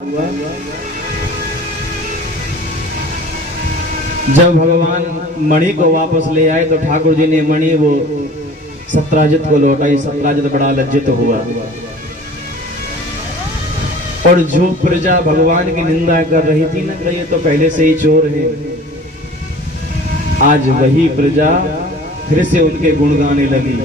जब भगवान मणि को वापस ले आए तो ठाकुर जी ने मणि वो सत्राजित को लौटाई। सत्राजित बड़ा लज्जित हुआ और जो प्रजा भगवान की निंदा कर रही थी ना, ये तो पहले से ही चोर है, आज वही प्रजा फिर से उनके गुण गाने लगी।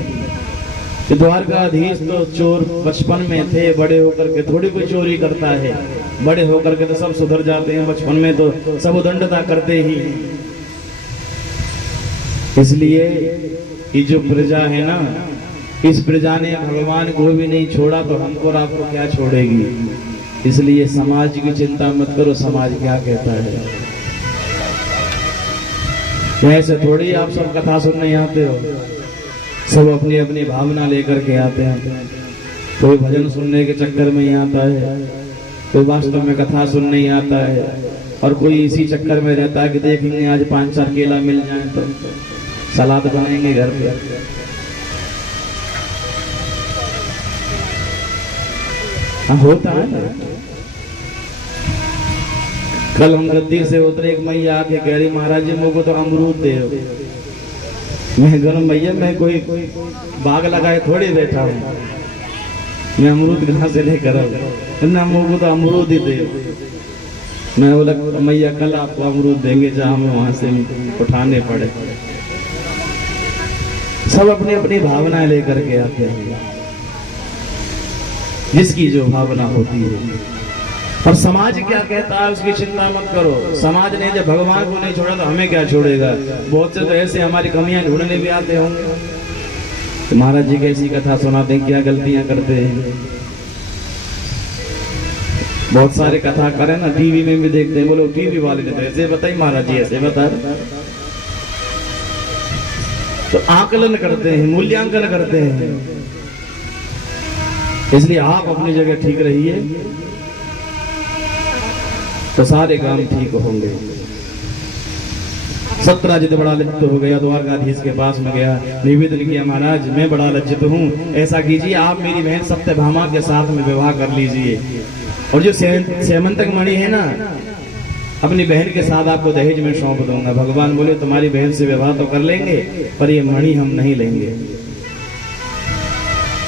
द्वारकाधीश तो चोर बचपन में थे, बड़े होकर के थोड़ी कोई चोरी करता है, बड़े होकर के तो सब सुधर जाते हैं, बचपन में तो सब उदंडता करते ही। इसलिए ये जो प्रजा है ना, इस प्रजा ने भगवान को भी नहीं छोड़ा तो हमको और आपको क्या छोड़ेगी। इसलिए समाज की चिंता मत करो, समाज क्या कहता है। ऐसे थोड़ी आप सब कथा सुनने आते हो, सब अपनी अपनी भावना लेकर के आते हैं। कोई भजन सुनने के चक्कर में ही आता है, कोई वास्तव में कथा सुनने ही आता है, और कोई इसी चक्कर में रहता है कि देखेंगे आज 5-4 केला मिल जाए तो सलाद बनाएंगे घर पे। होता है। कल हम गद्दी से उतरे, एक मैया आके कह रही महाराज जी मुझको तो अमरूद दे। मैं गरम भैया, मैं कोई बाग लगाए थोड़ी बैठा हूँ, मैं अमरूद कहाँ से लेकर आऊँ ना, मुझको तो अमरूद ही दे। मैं बोला मैया कल आपको अमरूद देंगे जहाँ हमें वहां से उठाने पड़े। सब अपनी अपनी भावनाएं लेकर के आते हैं, जिसकी जो भावना होती है। और समाज क्या कहता है उसकी चिंता मत करो। समाज ने जब भगवान को नहीं छोड़ा तो हमें क्या छोड़ेगा। बहुत से तो ऐसे हमारी कमियां ढूंढने भी आते होंगे, तो महाराज जी कैसी कथा सुनाते हैं, क्या गलतियां करते हैं। बहुत सारे कथा करें ना, टीवी में भी देखते हैं, बोलो टीवी वाले ने तो ऐसे बताई, महाराज जी ऐसे बता। तो आकलन करते हैं, मूल्यांकन करते हैं। इसलिए आप अपनी जगह ठीक रहिए तो सारे काम ठीक होंगे। सत्राजित बड़ा लज्जित हो गया, द्वारकाधीश के पास में गया, निवेदन किया महाराज मैं बड़ा लज्जित हूँ, ऐसा कीजिए आप मेरी बहन सत्यभामा के साथ में विवाह कर लीजिए, और जो सेमंतक मणि है ना, अपनी बहन के साथ आपको दहेज में सौंप दूंगा। भगवान बोले तुम्हारी बहन से विवाह तो कर लेंगे पर ये मणि हम नहीं लेंगे।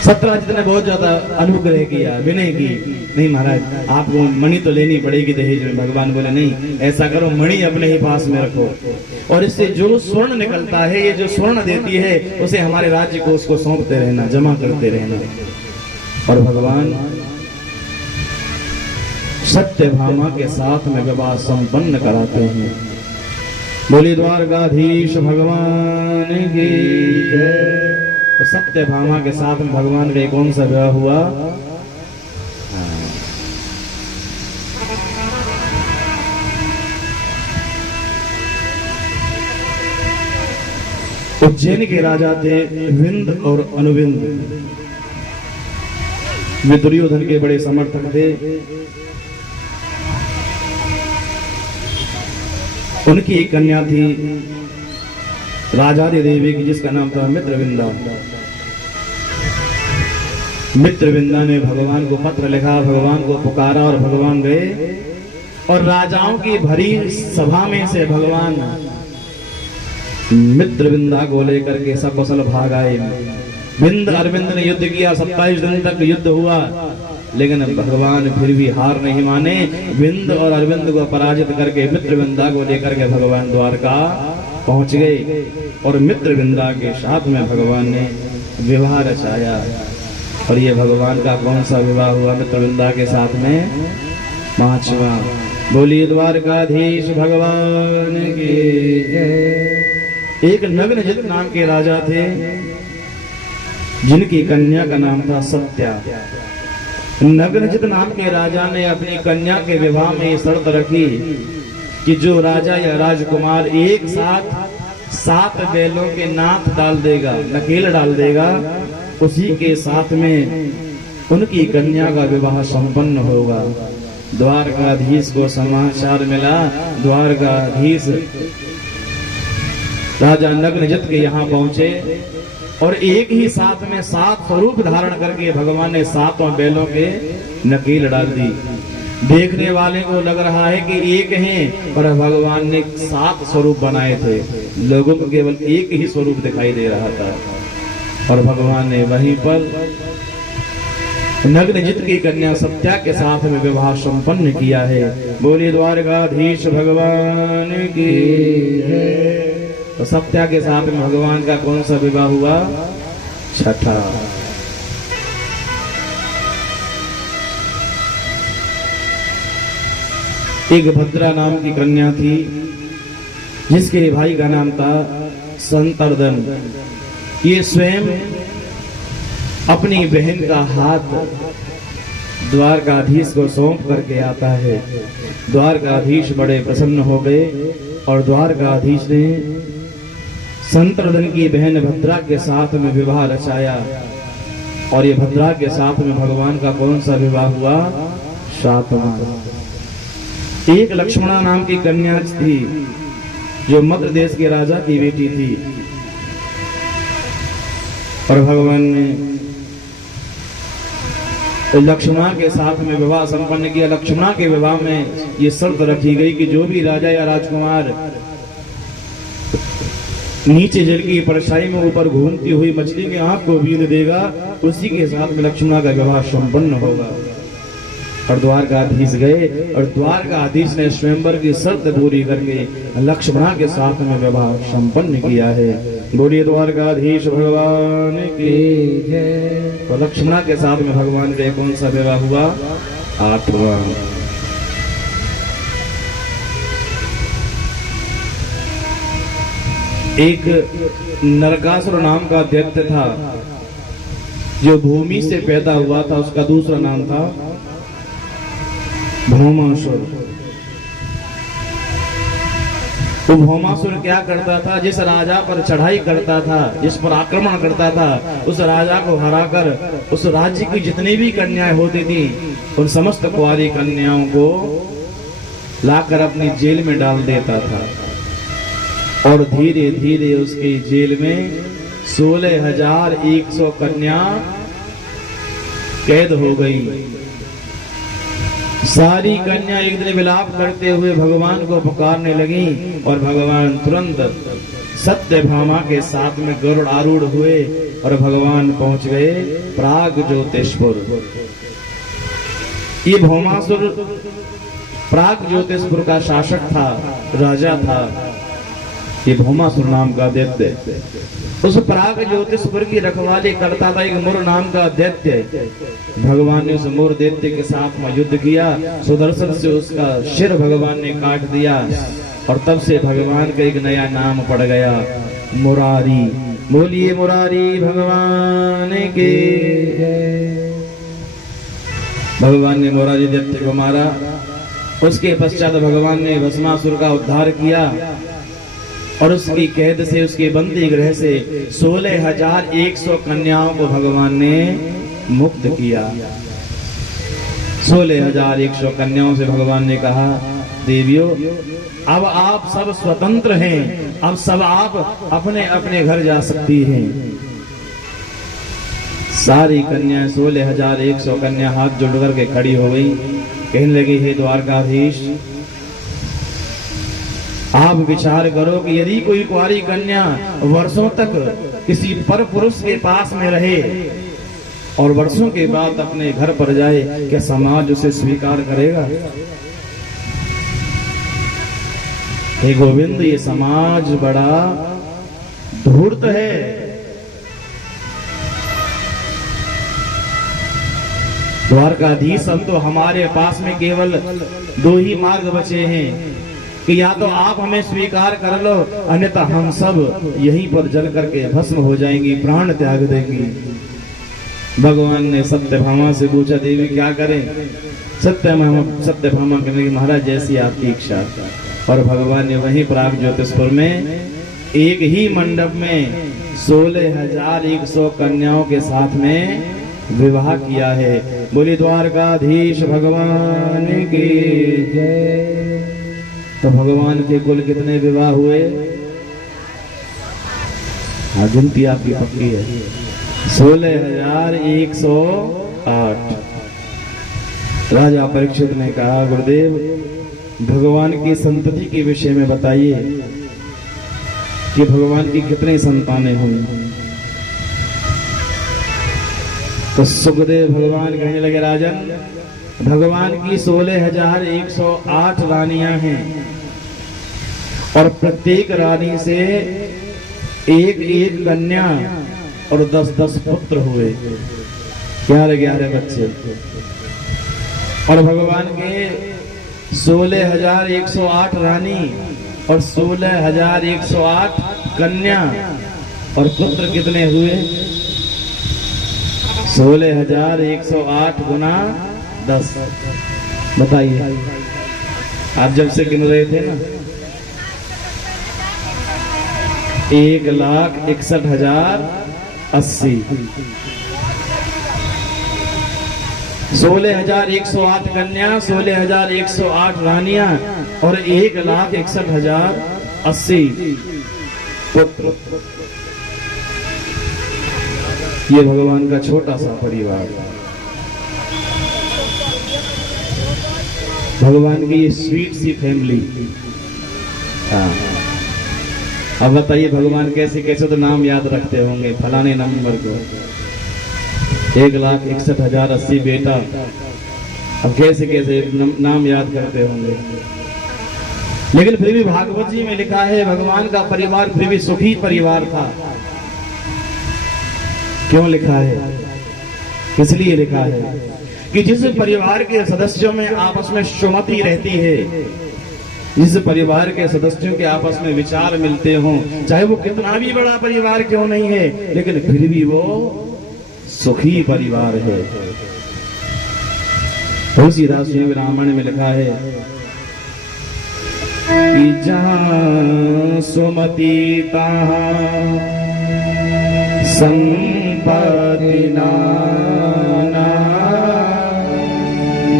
सत्राजित ने बहुत ज्यादा अनुग्रह किया, विनय की, नहीं महाराज आपको मणि तो लेनी पड़ेगी दहेज में। भगवान बोले नहीं, ऐसा करो मणि अपने ही पास में रखो, और इससे जो स्वर्ण निकलता है, ये जो स्वर्ण देती है, उसे हमारे राज्य को उसको सौंपते रहना, जमा करते रहना। और भगवान सत्यभामा के साथ में विवाह संपन्न कराते हैं। बोली द्वारकाधीश भगवान की जय। तो सत्यभामा के साथ में भगवान का कौन सा विवाह हुआ। उज्जैन के राजा थे विंद और अनुविंद। वे दुर्योधन के बड़े समर्थक थे। उनकी एक कन्या थी राजादी देवी की, जिसका नाम था मित्रविंदा। मित्रविंदा ने भगवान को पत्र लिखा, भगवान को पुकारा, और भगवान गए, और राजाओं की भरी सभा में से भगवान मित्रविंदा को लेकर के सकुशल भाग आए। विंद अरविंद ने युद्ध किया, 27 दिन तक युद्ध हुआ, लेकिन भगवान फिर भी हार नहीं माने। विंद और अरविंद को पराजित करके मित्रविंदा को लेकर के भगवान द्वारका पहुंच गए, और मित्रविंदा के साथ में भगवान ने विवाह रचाया। और ये भगवान का कौन सा विवाह हुआ मित्रविंदा के साथ में, 5वां। बोलिए द्वारकाधीश भगवान की जय। एक नग्नजित नाम के राजा थे, जिनकी कन्या का नाम था सत्या। नग्नजित नाम के राजा ने अपनी कन्या के विवाह में ये शर्त रखी कि जो राजा या राजकुमार एक साथ 7 बैलों के नाथ डाल देगा, नकेल डाल देगा, उसी के साथ में उनकी कन्या का विवाह संपन्न होगा। द्वारकाधीश को समाचार मिला, द्वारकाधीश राजा नग्नजित के यहाँ पहुंचे, और एक ही साथ में 7 स्वरूप धारण करके भगवान ने 7 बैलों के नकेल डाल दी। देखने वाले को लग रहा है कि एक हैं, पर भगवान ने 7 स्वरूप बनाए थे। लोगों को केवल एक ही स्वरूप दिखाई दे रहा था, और भगवान ने वहीं पर नग्नजित की कन्या सत्या के साथ में विवाह संपन्न किया है। बोलिए द्वारकाधीश भगवान की जय। तो सत्या के साथ में भगवान का कौन सा विवाह हुआ? छठा। एक भद्रा नाम की कन्या थी, जिसके भाई का नाम था संतर्दन। ये स्वयं अपनी बहन का हाथ द्वारकाधीश को सौंप करके आता है। द्वारकाधीश बड़े प्रसन्न हो गए, और द्वारकाधीश ने संतर्दन की बहन भद्रा के साथ में विवाह रचाया। और ये भद्रा के साथ में भगवान का कौन सा विवाह हुआ? 7वां। एक लक्ष्मणा नाम की कन्या थी, जो मद्र देश के राजा की बेटी थी, और भगवान ने लक्ष्मणा के साथ में विवाह संपन्न किया। लक्ष्मणा के विवाह में ये शर्त रखी गई कि जो भी राजा या राजकुमार नीचे जल की परछाई में ऊपर घूमती हुई मछली की आंख को बीन देगा, उसी के साथ में लक्ष्मणा का विवाह संपन्न होगा। और द्वारकाधीश गए, और द्वारकाधीश ने स्वयंवर की शर्त पूरी करके लक्ष्मणा के साथ में विवाह संपन्न किया है। बोलिए द्वारकाधीश भगवान की जय। तो लक्ष्मणा के साथ में भगवान का कौन सा विवाह हुआ? 8वां। एक नरकासुर नाम का दैत्य था, जो भूमि से पैदा हुआ था। उसका दूसरा नाम था भौमासुर। तो भौमासुर क्या करता था? जिस राजा पर चढ़ाई करता था, जिस पर आक्रमण करता था, उस राजा को हराकर उस राज्य की जितनी भी कन्याएं होती थी, उन समस्त कुंवारी कन्याओं को लाकर अपनी जेल में डाल देता था। और धीरे धीरे उसकी जेल में 16,100 कन्या कैद हो गई। सारी कन्या एक दिन विलाप करते हुए भगवान को पुकारने लगी, और भगवान तुरंत सत्यभामा के साथ में गरुड़ आरूढ़ हुए, और भगवान पहुंच गए प्राग ज्योतिषपुर। ये भौमासुर प्राग ज्योतिषपुर का शासक था, राजा था। ये भौमासुर नाम का दैत्य उस प्राग ज्योतिषपुर की रखवाली करता था, एक मुर नाम का दैत्य। भगवान ने उस मुर दैत्य के साथ में युद्ध किया, सुदर्शन से उसका सिर भगवान ने काट दिया, और तब से भगवान का एक नया नाम पड़ गया, मुरारी। बोलिए मुरारी भगवान के। भगवान ने मुरारी दैत्य को मारा। उसके पश्चात भगवान ने भस्मासुर का उद्धार किया, और उसकी कैद से, उसके बंदी गृह से 16,100 कन्याओं को भगवान ने मुक्त किया। 16,100 कन्याओं से भगवान ने कहा, देवियों अब आप सब स्वतंत्र हैं, अब सब आप अपने अपने घर जा सकती हैं। सारी कन्याएं 16,100 कन्या हाथ जोड़ करके खड़ी हो गई। कहने लगी, हे द्वारकाधीश, आप विचार करो कि यदि कोई कुंवारी कन्या वर्षों तक किसी पर पुरुष के पास में रहे और वर्षों के बाद अपने घर पर जाए, क्या समाज उसे स्वीकार करेगा? हे गोविंद, ये समाज बड़ा धूर्त है। द्वारकाधीश, हम तो हमारे पास में केवल 2 ही मार्ग बचे हैं कि या तो आप हमें स्वीकार कर लो, अन्यथा हम सब यहीं पर जल करके भस्म हो जाएंगी, प्राण त्याग देंगी। भगवान ने सत्यभामा से पूछा, देवी क्या करें? सत्यभामा कहने की, महाराज जैसी आपकी इच्छा। और भगवान ने वहीं प्राग ज्योतिषपुर में एक ही मंडप में 16,100 कन्याओं के साथ में विवाह किया है। बोली द्वारकाधीश भगवान की जय। तो भगवान के कुल कितने विवाह हुए? हाँ, गिनती आपकी पक्की है, 16,108। राजा परीक्षित ने कहा, गुरुदेव भगवान की संतति के विषय में बताइए कि भगवान की कितने संतानें हुई। तो सुखदेव भगवान कहने लगे, राजन भगवान की 16,108 रानियां हैं और प्रत्येक रानी से एक एक कन्या और 10-10 पुत्र हुए, 11-11 बच्चे। और भगवान के 16,108 रानी और 16,108 कन्या और पुत्र कितने हुए? 16,108 गुना 10। बताइए, आप जब से गिन रहे थे ना, 1,61,080। 16,108 कन्या, 16,108 रानियां और 1,61,080 पुत्र। ये भगवान का छोटा सा परिवार, भगवान की ये स्वीट सी फैमिली। अब बताइए भगवान कैसे कैसे तो नाम याद रखते होंगे, फलाने नंबर को 1,61,080 बेटा। अब कैसे कैसे नाम याद करते होंगे। लेकिन फिर भी भागवत जी में लिखा है भगवान का परिवार फिर भी सुखी परिवार था। क्यों लिखा है? इसलिए लिखा है कि जिस परिवार के सदस्यों में आपस में सुमति रहती है, जिस परिवार के सदस्यों के आपस में विचार मिलते हों, चाहे वो कितना भी बड़ा परिवार क्यों नहीं है, लेकिन फिर भी वो सुखी परिवार है। तुलसीदास जी रामायण में लिखा है कि जहां सुमति तहां संपत्ति नाना,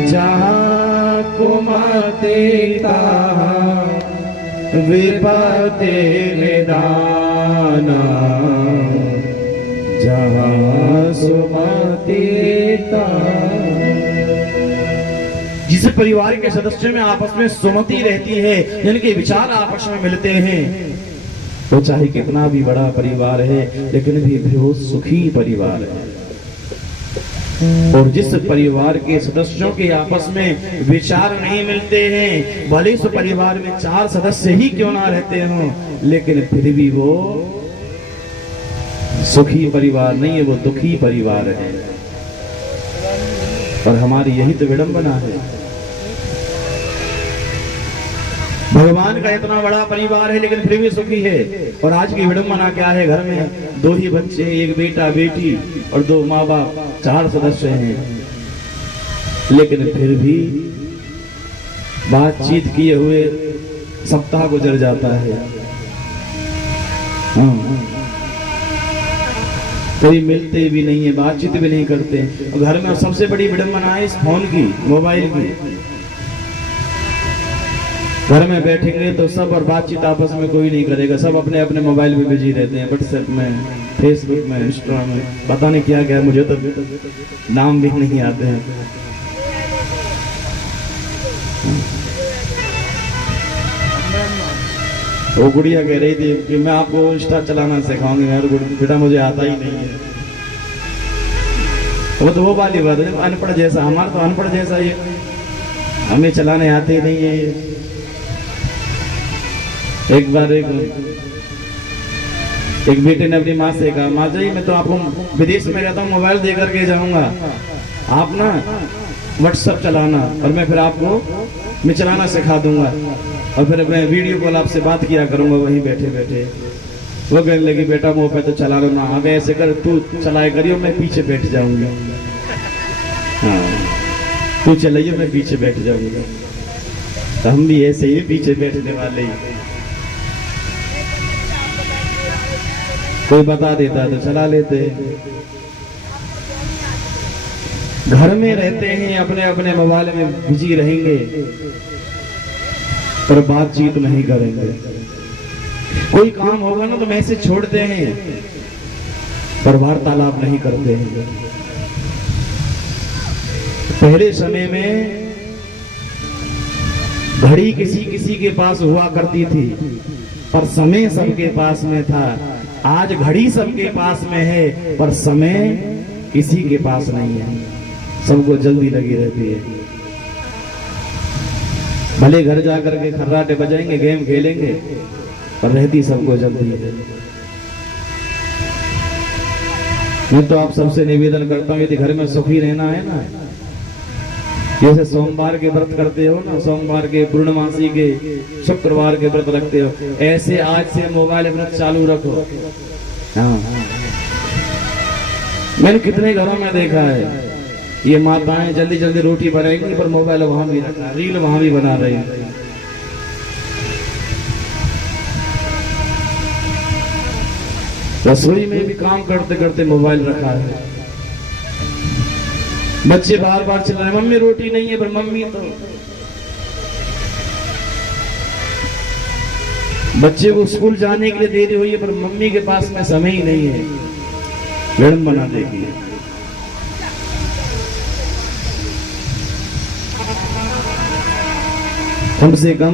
जहां कुमति तहां विपत्ति निदाना, जहां सुमति तहां। जिस परिवार के सदस्यों में आपस में सुमति रहती है, जिनके विचार आपस में मिलते हैं, वो चाहे कितना भी बड़ा परिवार है लेकिन भी बहुत सुखी परिवार है। और जिस परिवार के सदस्यों के आपस में विचार नहीं मिलते हैं, भले उस परिवार में 4 सदस्य ही क्यों ना रहते हों, लेकिन फिर भी वो सुखी परिवार नहीं है, वो दुखी परिवार है। और हमारी यही तो विडंबना है। भगवान का इतना बड़ा परिवार है लेकिन फिर भी सुखी है। और आज की विडंबना क्या है? घर में 2 ही बच्चे, 1 बेटा बेटी और 2 माँ बाप, 4 सदस्य हैं, लेकिन फिर भी बातचीत किए हुए सप्ताह गुजर जाता है। कोई मिलते भी नहीं है, बातचीत भी नहीं करते। और घर में सबसे बड़ी विडंबना है इस फोन की, मोबाइल की। घर में बैठेंगे तो सब और बातचीत आपस में कोई नहीं करेगा, सब अपने अपने मोबाइल में बिजी रहते हैं, व्हाट्सएप में, फेसबुक में, इंस्टाग्राम में, पता नहीं क्या क्या, मुझे तो नाम भी नहीं आते हैं। वो गुड़िया कह रही थी कि मैं आपको इंस्टा चलाना सिखाऊंगी। मैं तो बेटा मुझे आता ही नहीं है। वो वाली बात है, अनपढ़ जैसा, हमारा तो अनपढ़ जैसा ही, हमें चलाने आते ही नहीं है। एक बार एक बेटे ने अपनी माँ से कहा, माँ जी मैं तो आपको विदेश में रहता हूँ, मोबाइल दे करके जाऊंगा, आप ना व्हाट्सएप चलाना और मैं फिर आपको मैं चलाना सिखा दूंगा और फिर मैं वीडियो कॉल आपसे बात किया करूंगा वहीं बैठे बैठे। वो कहने लगी, बेटा मुँह पे तो चला लो ना, अब ऐसे कर, तू चलाए करियो, मैं पीछे बैठ जाऊंगा। हाँ, तू चलाइयो, मैं पीछे बैठ जाऊंगा। तो हम भी ऐसे ही पीछे बैठने वाले ही। कोई बता देता तो चला लेते। घर में रहते हैं, अपने अपने मोबाइल में बिजी रहेंगे पर बातचीत नहीं करेंगे। कोई काम होगा ना तो मैसेज छोड़ते हैं पर वार्तालाप नहीं करते हैं। पहले समय में घड़ी किसी किसी के पास हुआ करती थी, पर समय सबके पास में था। आज घड़ी सबके पास में है, पर समय किसी के पास नहीं है। सबको जल्दी लगी रहती है। भले घर जाकर के खर्राटे बजाएंगे, गेम खेलेंगे, पर रहती सबको जल्दी है। मैं तो आप सबसे निवेदन करता हूं, यदि घर में सुखी रहना है ना, जैसे सोमवार के व्रत करते हो ना, सोमवार के, पूर्णमासी के, शुक्रवार के व्रत रखते हो, ऐसे आज से मोबाइल व्रत चालू रखो। हाँ, मैंने कितने घरों में देखा है, ये माताएं जल्दी जल्दी रोटी बनाएंगी पर मोबाइल वहां भी रखा, रील वहां भी बना रही है। रसोई में भी काम करते करते मोबाइल रखा है। बच्चे बार बार चिल्ला रहे, मम्मी रोटी नहीं है, पर मम्मी तो, बच्चे को स्कूल जाने के लिए देरी हुई है, पर मम्मी के पास में समय ही नहीं है। मैडम बना देगी। कम से कम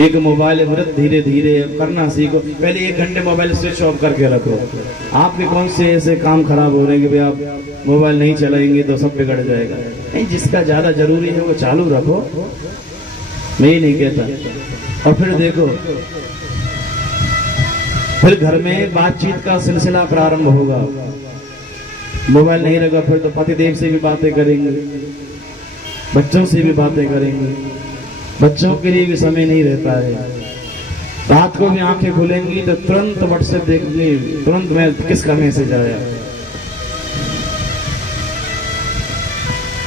एक मोबाइल व्रत धीरे धीरे करना सीखो। पहले 1 घंटे मोबाइल स्विच ऑफ करके रखो। आपके कौन से ऐसे काम खराब हो रहे हैं कि भाई आप मोबाइल नहीं चलाएंगे तो सब बिगड़ जाएगा? नहीं, जिसका ज्यादा जरूरी है वो चालू रखो, मैं ही नहीं कहता। और फिर देखो, फिर घर में बातचीत का सिलसिला प्रारंभ होगा। मोबाइल नहीं रखा फिर तो पतिदेव से भी बातें करेंगे, बच्चों से भी बातें करेंगे। बच्चों के लिए भी समय नहीं रहता है। रात को भी आंखें खुलेंगी तो तुरंत व्हाट्सएप देखेंगे, तुरंत मैं किसका मैसेज आया।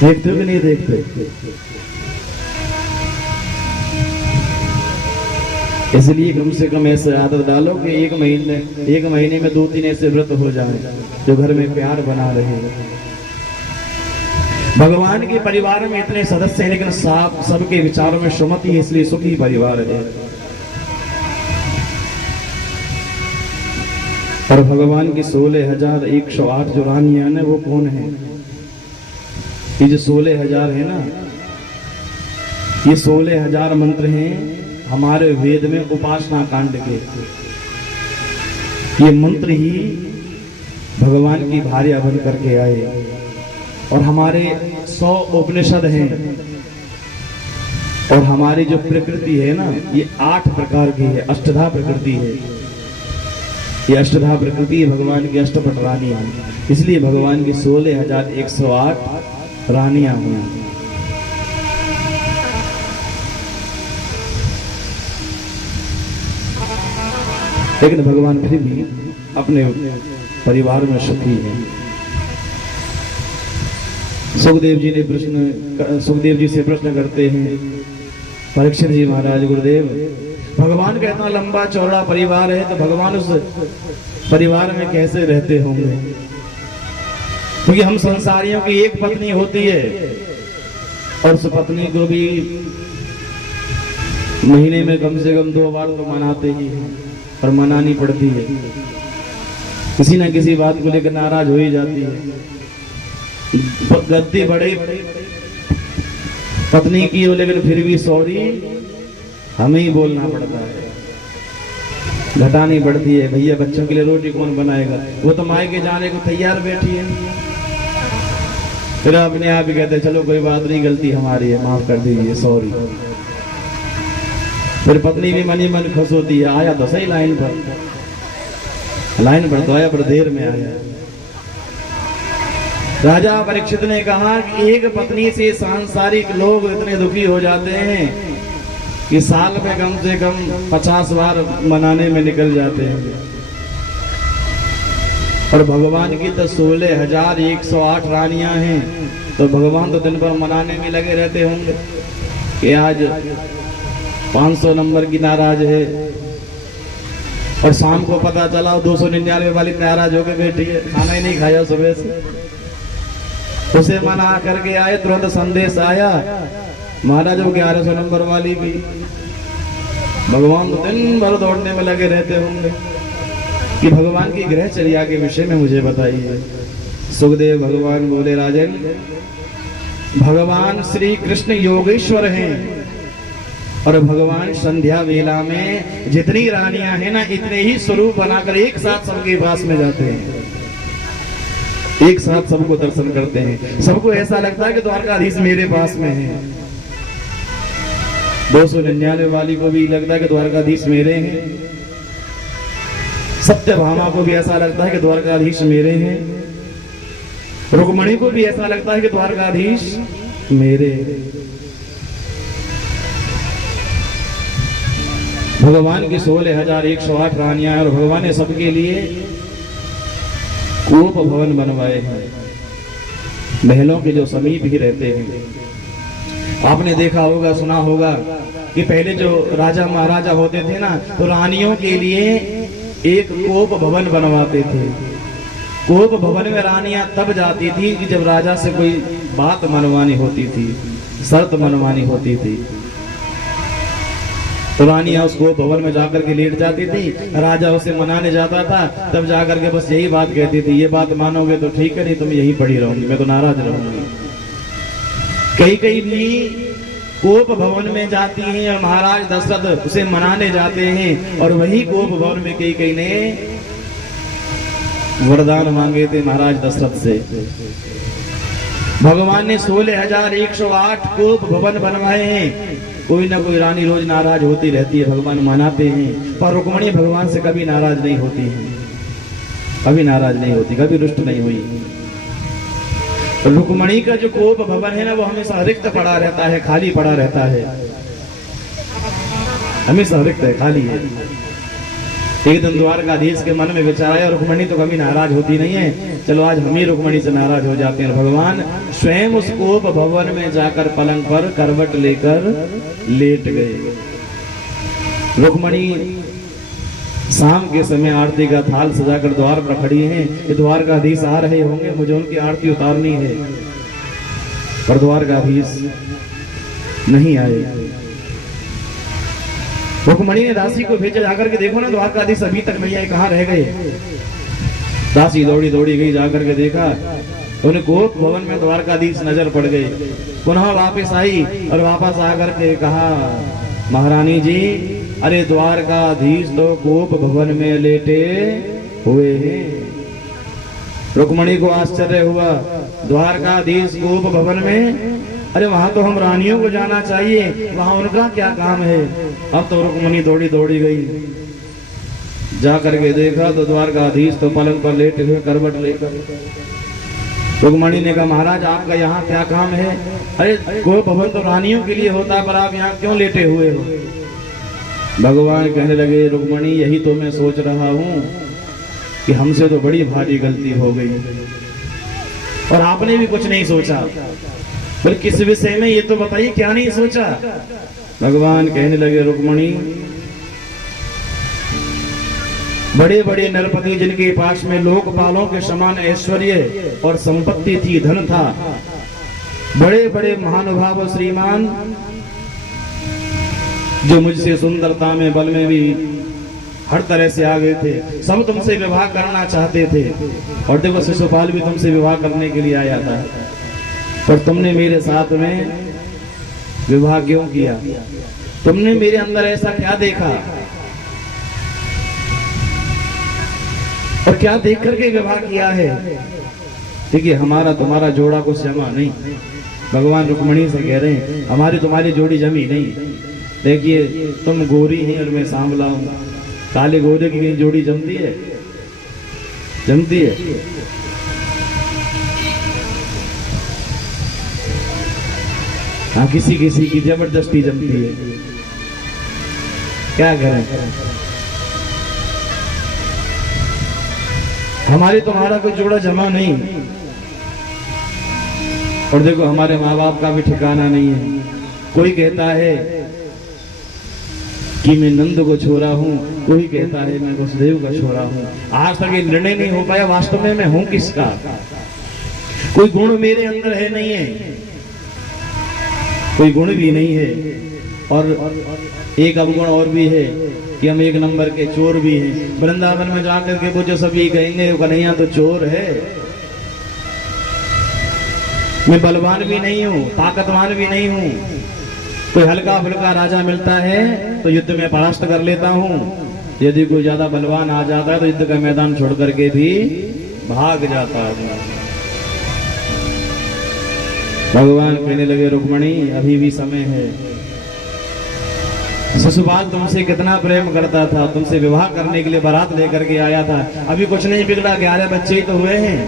देखते हो कि नहीं देखते? इसलिए कम से कम ऐसे आदत डालो कि एक महीने में 2-3 ऐसे व्रत हो जाए जो घर में प्यार बना रहे। भगवान के परिवार में इतने सदस्य हैं, लेकिन सबके विचारों में सुमति है, इसलिए सुखी परिवार है। और भगवान की 16,108 जो रानियां है वो कौन है? ये जो 16,000 है ना, ये 16,000 मंत्र हैं हमारे वेद में उपासना कांड के। ये मंत्र ही भगवान की भार्या बन करके आए। और हमारे 100 उपनिषद हैं। और हमारी जो प्रकृति है ना, ये 8 प्रकार की है, अष्टधा प्रकृति है। ये अष्टधा प्रकृति भगवान की अष्टपट रानी है, इसलिए भगवान की 16,108 रानियां हुई। लेकिन भगवान फिर भी अपने परिवार में सुखी है। सुखदेव जी से प्रश्न करते हैं परीक्षित जी महाराज, गुरुदेव भगवान का इतना लंबा चौड़ा परिवार है, तो भगवान उस परिवार में कैसे रहते होंगे? क्योंकि हम संसारियों की एक पत्नी होती है और उस पत्नी को भी महीने में कम से कम 2 बार तो मनाते ही हैं, और मनानी पड़ती है। किसी ना किसी बात को लेकर नाराज हो ही जाती है। गलती बड़े पत्नी की हो, लेकिन फिर भी सॉरी हमें ही बोलना पड़ता है, घटानी पड़ती है। भैया बच्चों के लिए रोटी कौन बनाएगा? वो तो मायके जाने को तैयार बैठी है। फिर अपने आप ही कहते चलो कोई बात नहीं, गलती हमारी है, माफ कर दीजिए, सॉरी। फिर पत्नी भी मनी मन खुश होती है, आया तो सही लाइन पर तो आया, पर देर में आया। राजा परीक्षित ने कहा कि एक पत्नी से सांसारिक लोग इतने दुखी हो जाते हैं कि साल में कम से कम 50 बार मनाने में निकल जाते हैं। और भगवान की तो 16,108 रानियां हैं, तो भगवान तो दिन भर मनाने में लगे रहते होंगे कि आज 500 नंबर की नाराज है, और शाम को पता चला 299 वाली नाराज होकर बैठी है, खाना ही नहीं खाया सुबह से। उसे मना करके आए, तुरंत संदेश आया महाराज वो 1100 नंबर वाली भी। भगवान तो दिन भर दौड़ने में लगे रहते होंगे कि भगवान की ग्रहचर्या के विषय में मुझे बताइए। सुखदेव भगवान बोले, राजन भगवान श्री कृष्ण योगेश्वर हैं और भगवान संध्या वेला में जितनी रानियां हैं ना, इतने ही स्वरूप बनाकर एक साथ सबके पास में जाते हैं, एक साथ सबको दर्शन करते हैं। सबको ऐसा लगता है कि द्वारकाधीश मेरे पास में है। 299 वाली को भी लगता है कि द्वारकाधीश मेरे हैं। सत्यभामा को भी ऐसा लगता है कि द्वारकाधीश मेरे हैं। रुक्मणी को भी ऐसा लगता है कि द्वारकाधीश मेरे। भगवान की 16,108 रानियां और भगवान ने सबके लिए कोप भवन बनवाए हैं, महलों के जो समीप ही रहते हैं। आपने देखा होगा, सुना होगा कि पहले जो राजा महाराजा होते थे ना, तो रानियों के लिए एक कोप भवन बनवाते थे। कोप भवन में रानियां तब जाती थी कि जब राजा से कोई बात मनवानी होती थी, शर्त मनवानी होती थी, तो रानियां उस कोप भवन में जाकर के लेट जाती थी। राजा उसे मनाने जाता था, तब जाकर के बस यही बात कहती थी, ये बात मानोगे तो ठीक है, नहीं तुम यहीं पड़ी रहूंगी, मैं तो नाराज रहूंगी। कई कई भी कोप भवन में जाती हैं और महाराज दशरथ उसे मनाने जाते हैं, और वही कोप भवन में कई कई ने वरदान मांगे थे महाराज दशरथ से। भगवान ने 16,108 कोप भवन बनवाए हैं। कोई ना कोई रानी रोज नाराज होती रहती है, भगवान मनाते हैं, पर रुक्मणी भगवान से कभी नाराज नहीं होती है, कभी नाराज नहीं होती, कभी रुष्ट नहीं हुई। रुक्मणी का जो कोप भवन है ना, वो हमेशा रिक्त पड़ा रहता है, खाली पड़ा रहता है, हमेशा रिक्त है, खाली है। एक दिन द्वारकाधीश के मन में विचार आया, रुक्मणी तो कभी नाराज होती नहीं है, चलो आज हम ही रुक्मणी से नाराज हो जाते हैं। भगवान स्वयं उस कोप भवन में जाकर पलंग पर करवट लेकर लेट गए। रुक्मणी शाम के समय आरती का थाल सजाकर द्वार पर खड़ी हैं कि द्वारकाधीश आ रहे होंगे, मुझे उनकी आरती उतारनी है, पर द्वारकाधीश नहीं आए। रुक्मणी ने दासी को भेजा, जाकर के देखो ना द्वारकाधीश अभी तक नहीं आए, कहाँ रह गए। दासी दौड़ी दौड़ी गई, जाकर के देखा तो उन्हें कोप भवन में द्वारकाधीश नजर पड़ गए। पुनः वापस आई और वापस आकर के कहा, महारानी जी, अरे द्वारकाधीश तो कोप भवन में लेटे हुए हैं। रुक्मणी को आश्चर्य हुआ, द्वारकाधीश कोप भवन में, अरे वहां तो हम रानियों को जाना चाहिए, वहां उनका क्या काम है। अब तो रुक्मणी दौड़ी दौड़ी गई, जा करके देखा तो द्वारकाधीश तो पलंग पर लेटे हुए करवट लेकर। रुक्मणी ने कहा, महाराज आपका यहाँ क्या काम है। अरे कोप भवन तो रानियों के लिए होता है, पर आप यहाँ क्यों लेटे हुए हो। भगवान कहने लगे, रुक्मणी यही तो मैं सोच रहा हूँ कि हमसे तो बड़ी भारी गलती हो गई, और आपने भी कुछ नहीं सोचा। बोले किस विषय में, ये तो बताइए, क्या नहीं सोचा। भगवान कहने लगे, रुक्मणी बड़े बड़े नरपति जिनके पास में लोकपालों के समान ऐश्वर्य और संपत्ति थी, धन था, बड़े बड़े महानुभाव श्रीमान जो मुझसे सुंदरता में, बल में भी हर तरह से आगे थे, सब तुमसे विवाह करना चाहते थे। और देखो शिशुपाल भी तुमसे विवाह करने के लिए आया था, पर तुमने मेरे साथ में विवाह क्यों किया। तुमने मेरे अंदर ऐसा क्या देखा और क्या देख करके विवाह किया है। देखिए हमारा तुम्हारा जोड़ा कुछ जमा नहीं। भगवान रुक्मणी से कह रहे हैं, हमारी तुम्हारी जोड़ी जमी नहीं। देखिए तुम गोरी हैं और मैं सांवला हूं, काले गोरे की जोड़ी जमती है, जमती है। हाँ, किसी किसी की जबरदस्ती जमती है, क्या करें। हमारी तुम्हारा कोई जोड़ा जमा नहीं। और देखो हमारे माँ बाप का भी ठिकाना नहीं है। कोई कहता है कि मैं नंद को छोरा हूँ, कोई कहता है मैं वसुदेव का छोरा हूँ। आज तक ये निर्णय नहीं हो पाया वास्तव में मैं हूँ किसका। कोई गुण मेरे अंदर है नहीं है, कोई गुण भी नहीं है। और एक अवगुण और भी है कि हम एक नंबर के चोर भी हैं। वृंदावन में जाकर के वो जो सभी कहेंगे कन्हैया तो चोर है, मैं बलवान भी नहीं हूँ, ताकतवान भी नहीं हूँ। कोई हल्का फुल्का राजा मिलता है तो युद्ध में परास्त कर लेता हूँ। यदि कोई ज्यादा बलवान आ जाता है तो युद्ध का मैदान छोड़ करके भी भाग जाता है। भगवान कहने लगे, रुक्मणी अभी भी समय है। शिशुपाल तुमसे कितना प्रेम करता था, तुमसे विवाह करने के लिए बारात लेकर के आया था। अभी कुछ नहीं बिगड़ा, 11 बच्चे ही तो हुए हैं।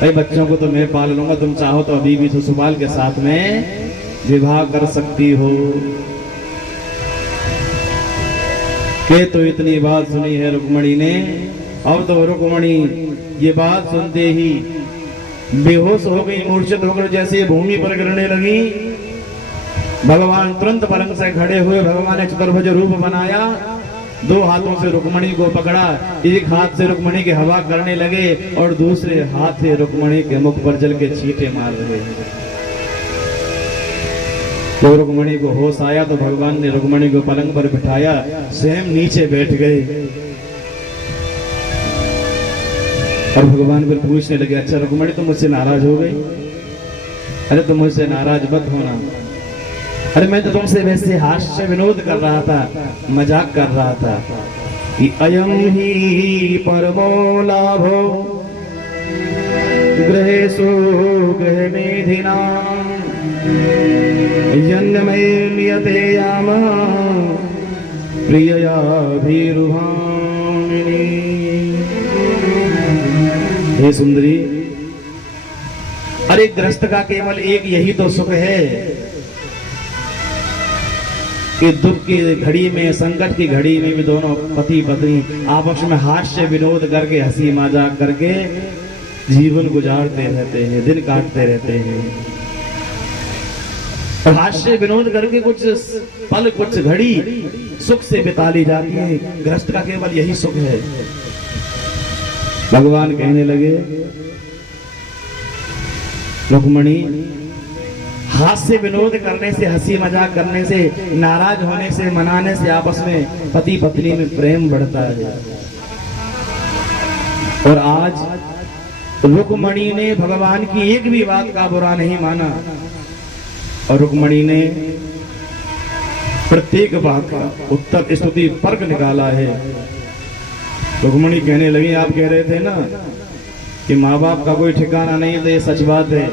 भाई बच्चों को तो मैं पाल लूंगा, तुम चाहो तो अभी भी शिशुपाल के साथ में विवाह कर सकती हो। के तो इतनी बात सुनी है रुक्मणी ने। अब तो रुक्मणी ये बात सुनते ही बेहोश हो गई, मूर्छित होकर जैसे भूमि पर गिरने लगी। भगवान तुरंत पलंग से खड़े हुए, भगवान ने चतुर्भुज रूप बनाया, 2 हाथों से रुक्मणी को पकड़ा, एक हाथ से रुक्मणी की हवा करने लगे और दूसरे हाथ से रुक्मणी के मुख पर जल के छींटे मार रहे। जब रुक्मणी को होश आया तो भगवान ने रुक्मणी को पलंग पर बिठाया, स्वयं नीचे बैठ गए और भगवान फिर पूछने लगे, अच्छा रुक्मणी तुम मुझसे नाराज हो गई? अरे तुम मुझसे नाराज मत होना। अरे मैं तो तुमसे वैसे हास्य विनोद कर रहा था, मजाक कर रहा था कि अयम ही परमो लाभो गृहेषु गृहमेधिनाम् यन्नमयते याम प्रियया भीरुहामिनी। हे सुंदरी, अरे गृहस्थ का केवल एक यही तो सुख है कि दुख की घड़ी में, संकट की घड़ी में भी दोनों पति पत्नी आपस में हास्य विनोद करके, हंसी मजाक करके जीवन गुजारते रहते हैं, दिन काटते रहते हैं। और हास्य विनोद करके कुछ पल, कुछ घड़ी सुख से बिता ली जाती है। गृहस्थ का केवल यही सुख है। भगवान कहने लगे, रुक्मणी हास्य विनोद करने से, हंसी मजाक करने से, नाराज होने से, मनाने से आपस में पति पत्नी में प्रेम बढ़ता है। और आज रुक्मणी ने भगवान की एक भी बात का बुरा नहीं माना और रुक्मणी ने प्रत्येक बात का उत्तर स्तुति पर्क निकाला है। रुक्मणी कहने लगी, आप कह रहे थे ना कि माँ बाप का कोई ठिकाना नहीं, तो ये सच बात है।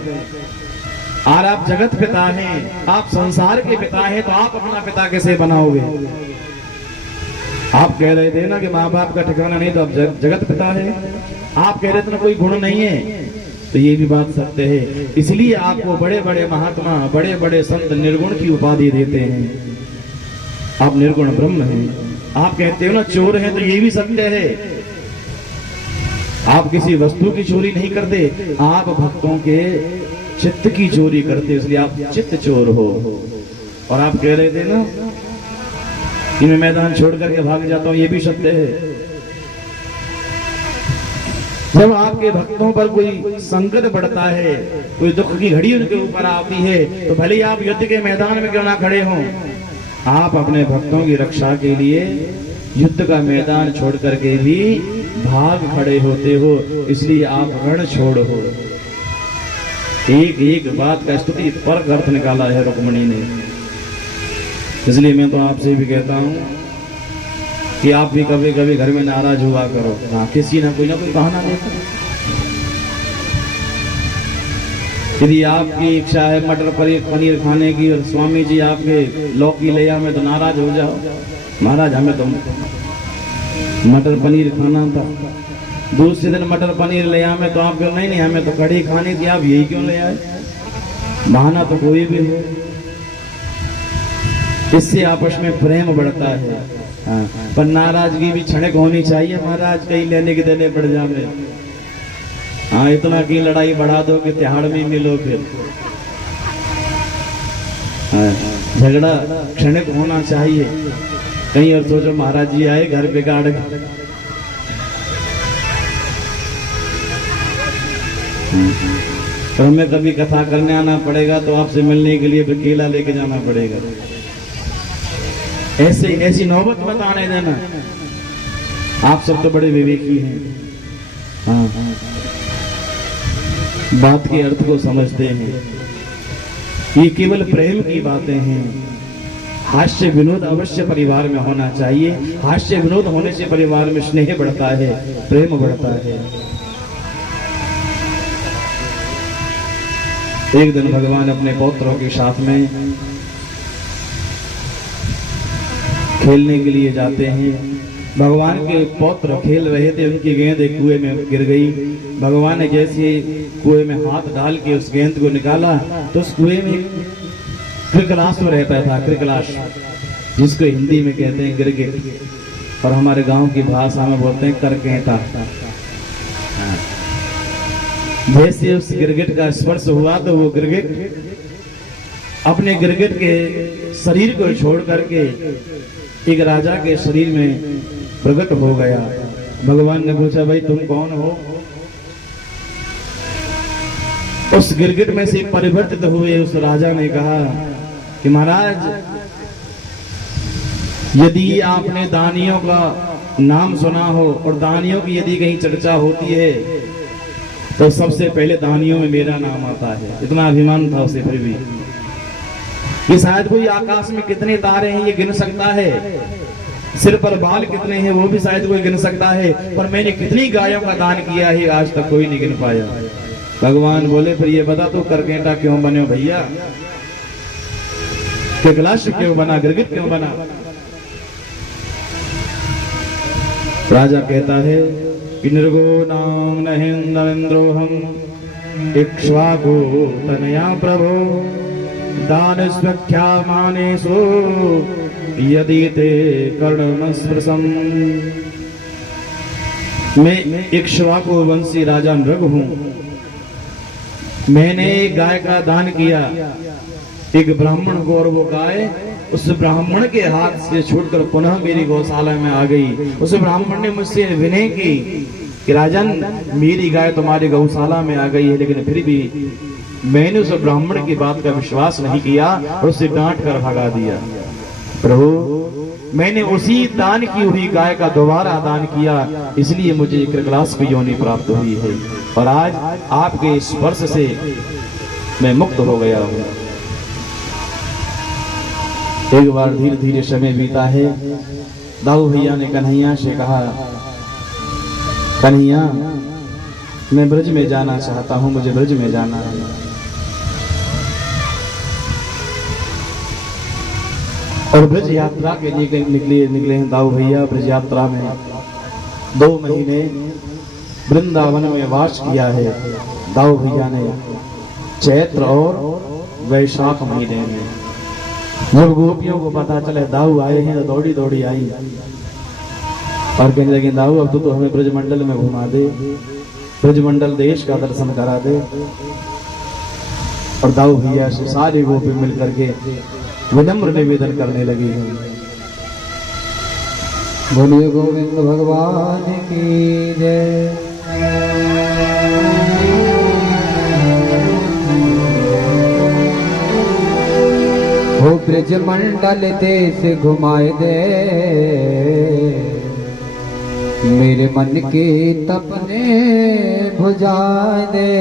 और आप जगत पिता हैं, आप संसार के पिता हैं, तो आप अपना पिता कैसे बनाओगे? आप कह रहे थे ना कि माँ बाप का ठिकाना नहीं, तो आप जगत पिता है। आप कह रहे थे ना कोई गुण नहीं है, तो ये भी बात सत्य है। इसलिए आपको बड़े बड़े महात्मा, बड़े बड़े संत निर्गुण की उपाधि देते हैं। आप निर्गुण ब्रह्म हैं। आप कहते हो ना चोर हैं, तो ये भी सत्य है। आप किसी वस्तु की चोरी नहीं करते, आप भक्तों के चित्त की चोरी करते, इसलिए आप चित्त चोर हो। और आप कह रहे थे ना कि मैं मैदान छोड़ करके भाग जाता हूं, ये भी सत्य है। जब आपके भक्तों पर कोई संकट पड़ता है, कोई दुख की घड़ी उनके ऊपर आती है, तो भले ही आप युद्ध के मैदान में क्यों ना खड़े हों, आप अपने भक्तों की रक्षा के लिए युद्ध का मैदान छोड़ करके भी भाग खड़े होते हो। इसलिए आप रण छोड़ हो। एक एक बात का स्तुति पर अर्थ निकाला है रुक्मणी ने। इसलिए मैं तो आपसे भी कहता हूं कि आप भी कभी कभी घर में नाराज हुआ करो। हाँ, किसी ना कोई बहाना लेकर। यदि आपकी इच्छा है मटर पनीर खाने की और स्वामी जी आपके लौकी ले आए में, तो नाराज हो जाओ, महाराज हमें तो मटर पनीर खाना था। दूसरे दिन मटर पनीर ले आए में, तो आप क्यों नहीं हमें तो कढ़ी खानी थी, आप यही क्यों ले आए? बहाना तो कोई भी हो, इससे आपस में प्रेम बढ़ता है। हाँ, पर नाराजगी भी क्षणिक होनी चाहिए महाराज, कहीं लेने के देने पड़ जाए। हाँ, इतना की लड़ाई बढ़ा दो कि तिहाड़ में मिलो फिर। हाँ, झगड़ा क्षणिक होना चाहिए। कहीं और सोचो महाराज जी आए घर पे गाड़, तो हमें कभी कथा करने आना पड़ेगा, तो आपसे मिलने के लिए केला लेके जाना पड़ेगा। ऐसी नौबत मत आने देना। आप सब तो बड़े विवेकी हैं। हाँ, बात के अर्थ को समझते हैं। ये केवल प्रेम की बातें हैं। हास्य विनोद अवश्य परिवार में होना चाहिए। हास्य विनोद होने से परिवार में स्नेह बढ़ता है, प्रेम बढ़ता है। एक दिन भगवान अपने पौत्रों के साथ में खेलने के लिए जाते हैं। भगवान के पौत्र खेल रहे थे, उनकी गेंद एक कुएं में गिर गई। भगवान ने जैसे कुएं में हाथ डाल के उस गेंद को निकाला तो उस कुएं में क्रिकलाश में रहता था, क्रिकलाश, जिसको हिंदी में कहते हैं गिरगिट और हमारे गांव की भाषा में बोलते हैं करकेटा। जैसे उस गिरगिट का स्पर्श हुआ तो वो गिरगिट अपने गिरगिट के शरीर को छोड़ करके एक राजा के शरीर में प्रकट हो गया। भगवान ने पूछा, भाई तुम कौन हो? उस गिरगिट में से परिवर्तित हुए उस राजा ने कहा कि महाराज, यदि आपने दानियों का नाम सुना हो और दानियों की यदि कहीं चर्चा होती है तो सबसे पहले दानियों में मेरा नाम आता है। इतना अभिमान था उसे। फिर भी ये शायद कोई आकाश में कितने तारे हैं ये गिन सकता है, सिर पर बाल कितने हैं वो भी शायद कोई गिन सकता है, पर मैंने कितनी गायों का दान किया है आज तक कोई नहीं गिन पाया। भगवान बोले, फिर ये बता तू करकेटा क्यों बने हो भैया? क्रिकलाश क्यों बना, गिरगिट क्यों बना? राजा कहता है कि निर्गुणां नहेन्द्रोहम् इक्ष्वाकु तनया प्रभो दानस्वख्यामानेषु यदि ते कर्णमस्पृशम्। मैं इक्ष्वाकु वंशी राजा नृग हूं। मैंने एक गाय का दान किया एक ब्राह्मण को, और वो गाय उस ब्राह्मण के हाथ से छूटकर पुनः मेरी गौशाला में आ गई। उस ब्राह्मण ने मुझसे विनय की कि राजन, मेरी गाय तुम्हारी गौशाला में आ गई है, लेकिन फिर भी मैंने उस ब्राह्मण की बात का विश्वास नहीं किया और उसे डांट कर भगा दिया। प्रभु, मैंने उसी दान की हुई गाय का दोबारा दान किया, इसलिए मुझे क्रिकलाश की योनि प्राप्त हुई है और आज आपके स्पर्श से मैं मुक्त हो गया हूं। एक बार धीरे धीरे समय बीता है। दाऊ भैया ने कन्हैया से कहा, कन्हैया, मैं ब्रज में जाना चाहता हूं, मुझे ब्रज में जाना है। और ब्रज यात्रा के लिए निकले हैं दाऊ भैया। ब्रज यात्रा में 2 महीने वृंदावन में वास किया है दाऊ भैया ने। चैत्र और वैशाख महीने में जब गोपियों को पता चले दाऊ आए हैं तो दौड़ी दौड़ी आई और कहने लगे, दाऊ अब तो हमें ब्रजमंडल में घुमा दे, ब्रजमंडल देश का दर्शन करा दे। और दाऊ भैया से सारी गोपी मिलकर के विनम्र निवेदन करने लगी है। बोलिए गोविंद भगवान की जय। हो ब्रजमंडल देश घुमाए दे, मेरे मन के तपने बुझाए दे।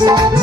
Thank you.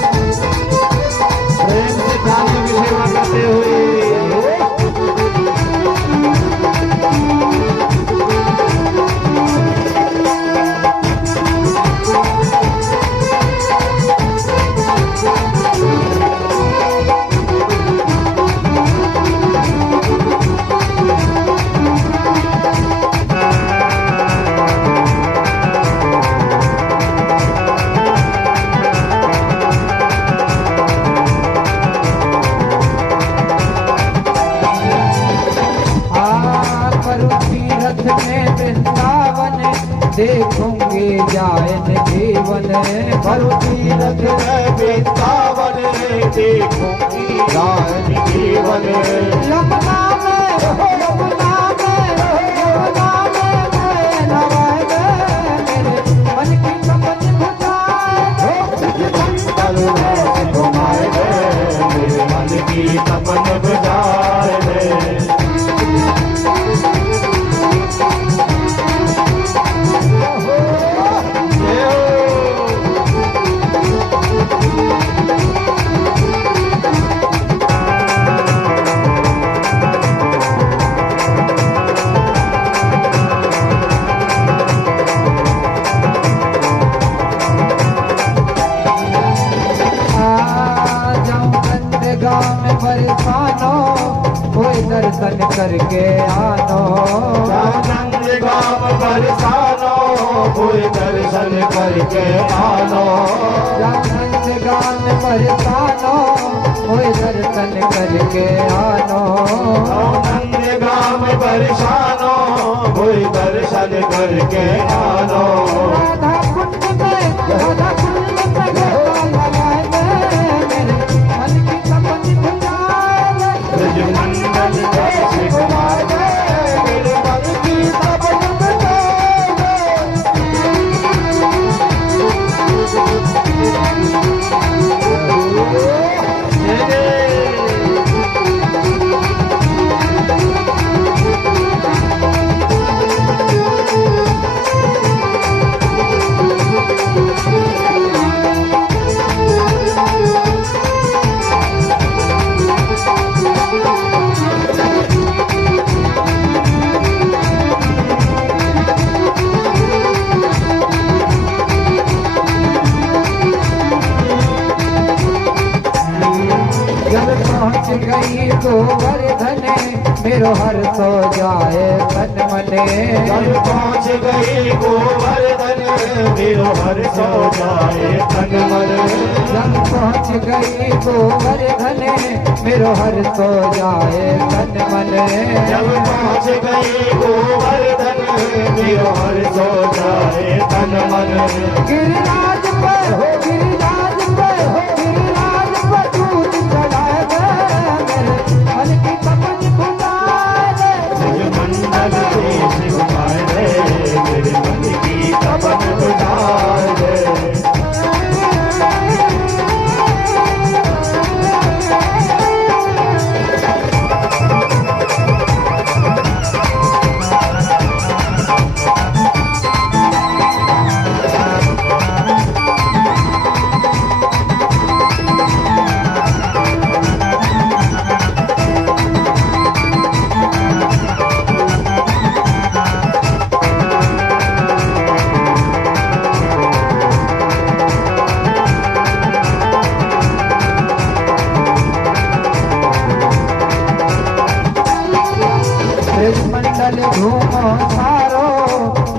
पावन देखूंगी जायन जीवन करो तीरथ वृंदावन देखूंगी जायन जीवन यमुना में यमुना में यमुना में मैं नहाए मेरे मन की कमन बुझाए मंगल में घुमाए मेरे मन की तमन बुझाए कोई दर्शन करके आनो नंद गाँव बरसानो कोई दर्शन करके आनो नंद गाँव बरसानो कोई दर्शन करके आनो नंद गाँव बरसानो कोई दर्शन करके आनो राधा कुंड में राधा कुंड में मेरे मन की तमन बुझाए ब्रजमंडल देश घुमाए मेरे मन की तमन पहुँच गई गोवर्धन मेरो हर सो जाए तन मने जब पहुँच गई गोवर्धन मेरो हर सो जाए तन मन जब पहुँच गई गोवर्धन मेरो हर सो जाए तन मन जब पहुँच गई गोवर्धन मेरो हर सो जाए तन मन गिरिराज पर हो गिरिराज पर हो गिरिराज पर दूध चढ़ाए मेरे मन की तमन बुझाए मंडल देश घुमाए मेरे मन की तमन बुझाए मंडल घूमो सारो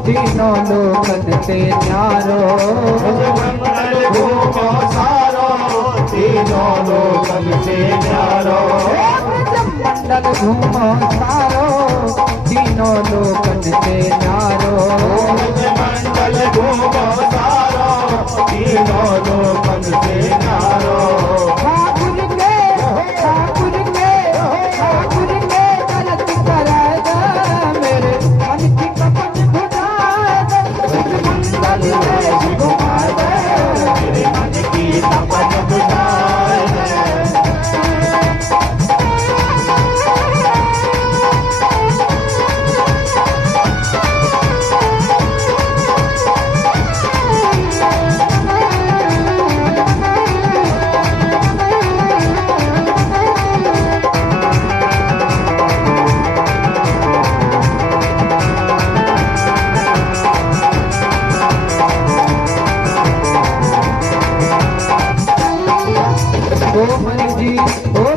तीनों लोकन से न्यारो मंडल घूमो सारो तीनों लोकन से न्यारो मंडल घूमो सारो तीनों लोकन से न्यारो मंडल घूमो सारो तीनों लोकन से न्यारो ठाकुर के गलत कराएगा मेरे मन की कपन बुझाएगा मंडल देश घुमाएगा मेरे मन की तपन बुझाए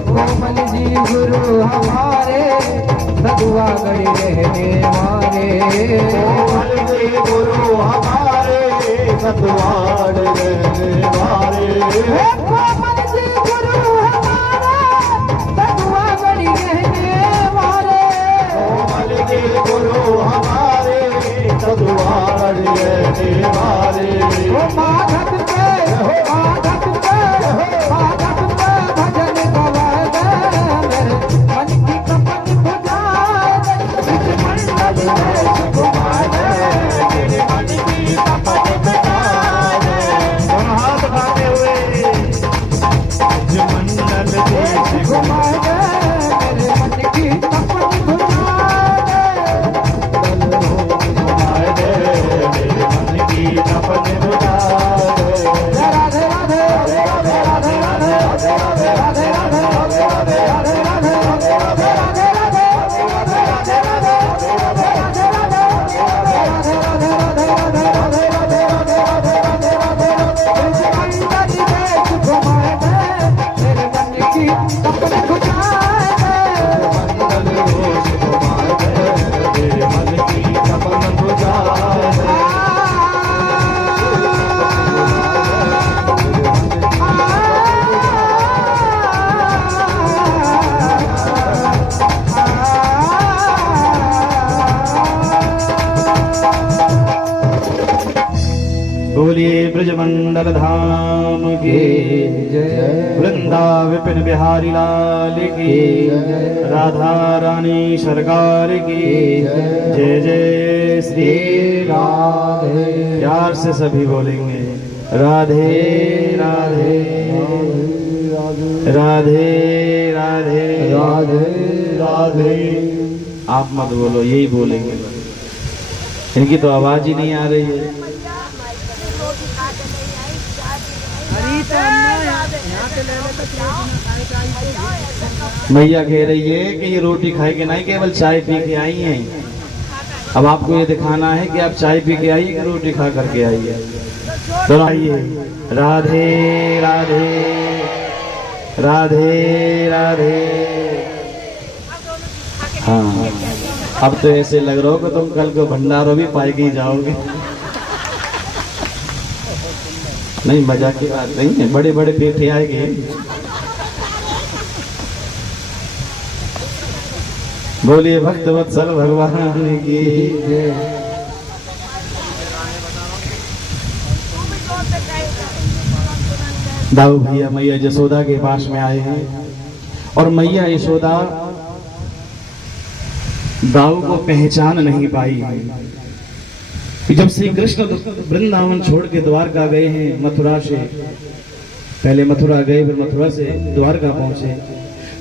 कोमल जी गुरु हमारे सदुआ गढ़ रहने मारे कोमल जी गुरु हमारे सतवाड़ रहने वाले कोमल जी गुरु हमारे सदुआ गढ़ रहने वाले कोमल जी गुरु हमारे सतवाड़ मंडल धाम की जय। वृंदा विपिन बिहारी लाल की जय। राधा रानी सरकार की जय। जय जय श्री राधे प्यार से सभी बोलेंगे राधे राधे राधे राधे राधे राधे। आप मत बोलो, यही बोलेंगे। इनकी तो आवाज ही नहीं आ रही है। मैया कह रही है कि ये रोटी खाए के नहीं, केवल चाय पी के आई हैं। अब आपको ये दिखाना है कि आप चाय पी के आइए कि रोटी खा करके आइए। तो आइए राधे राधे राधे राधे। हाँ, अब तो ऐसे लग रहा हो कि तुम कल को भंडारों भी पाए के ही जाओगे। नहीं, मजाक की बात नहीं है, बड़े बड़े पेठे आएंगे। बोलिए भक्त वत्सल भगवान की। दाऊ भैया मैया यशोदा के पास में आए हैं और मैया यशोदा दाऊ को पहचान नहीं पाई है कि जब श्री कृष्ण वृंदावन छोड़ के द्वारका गए हैं। मथुरा से पहले मथुरा गए, फिर मथुरा से द्वारका पहुंचे।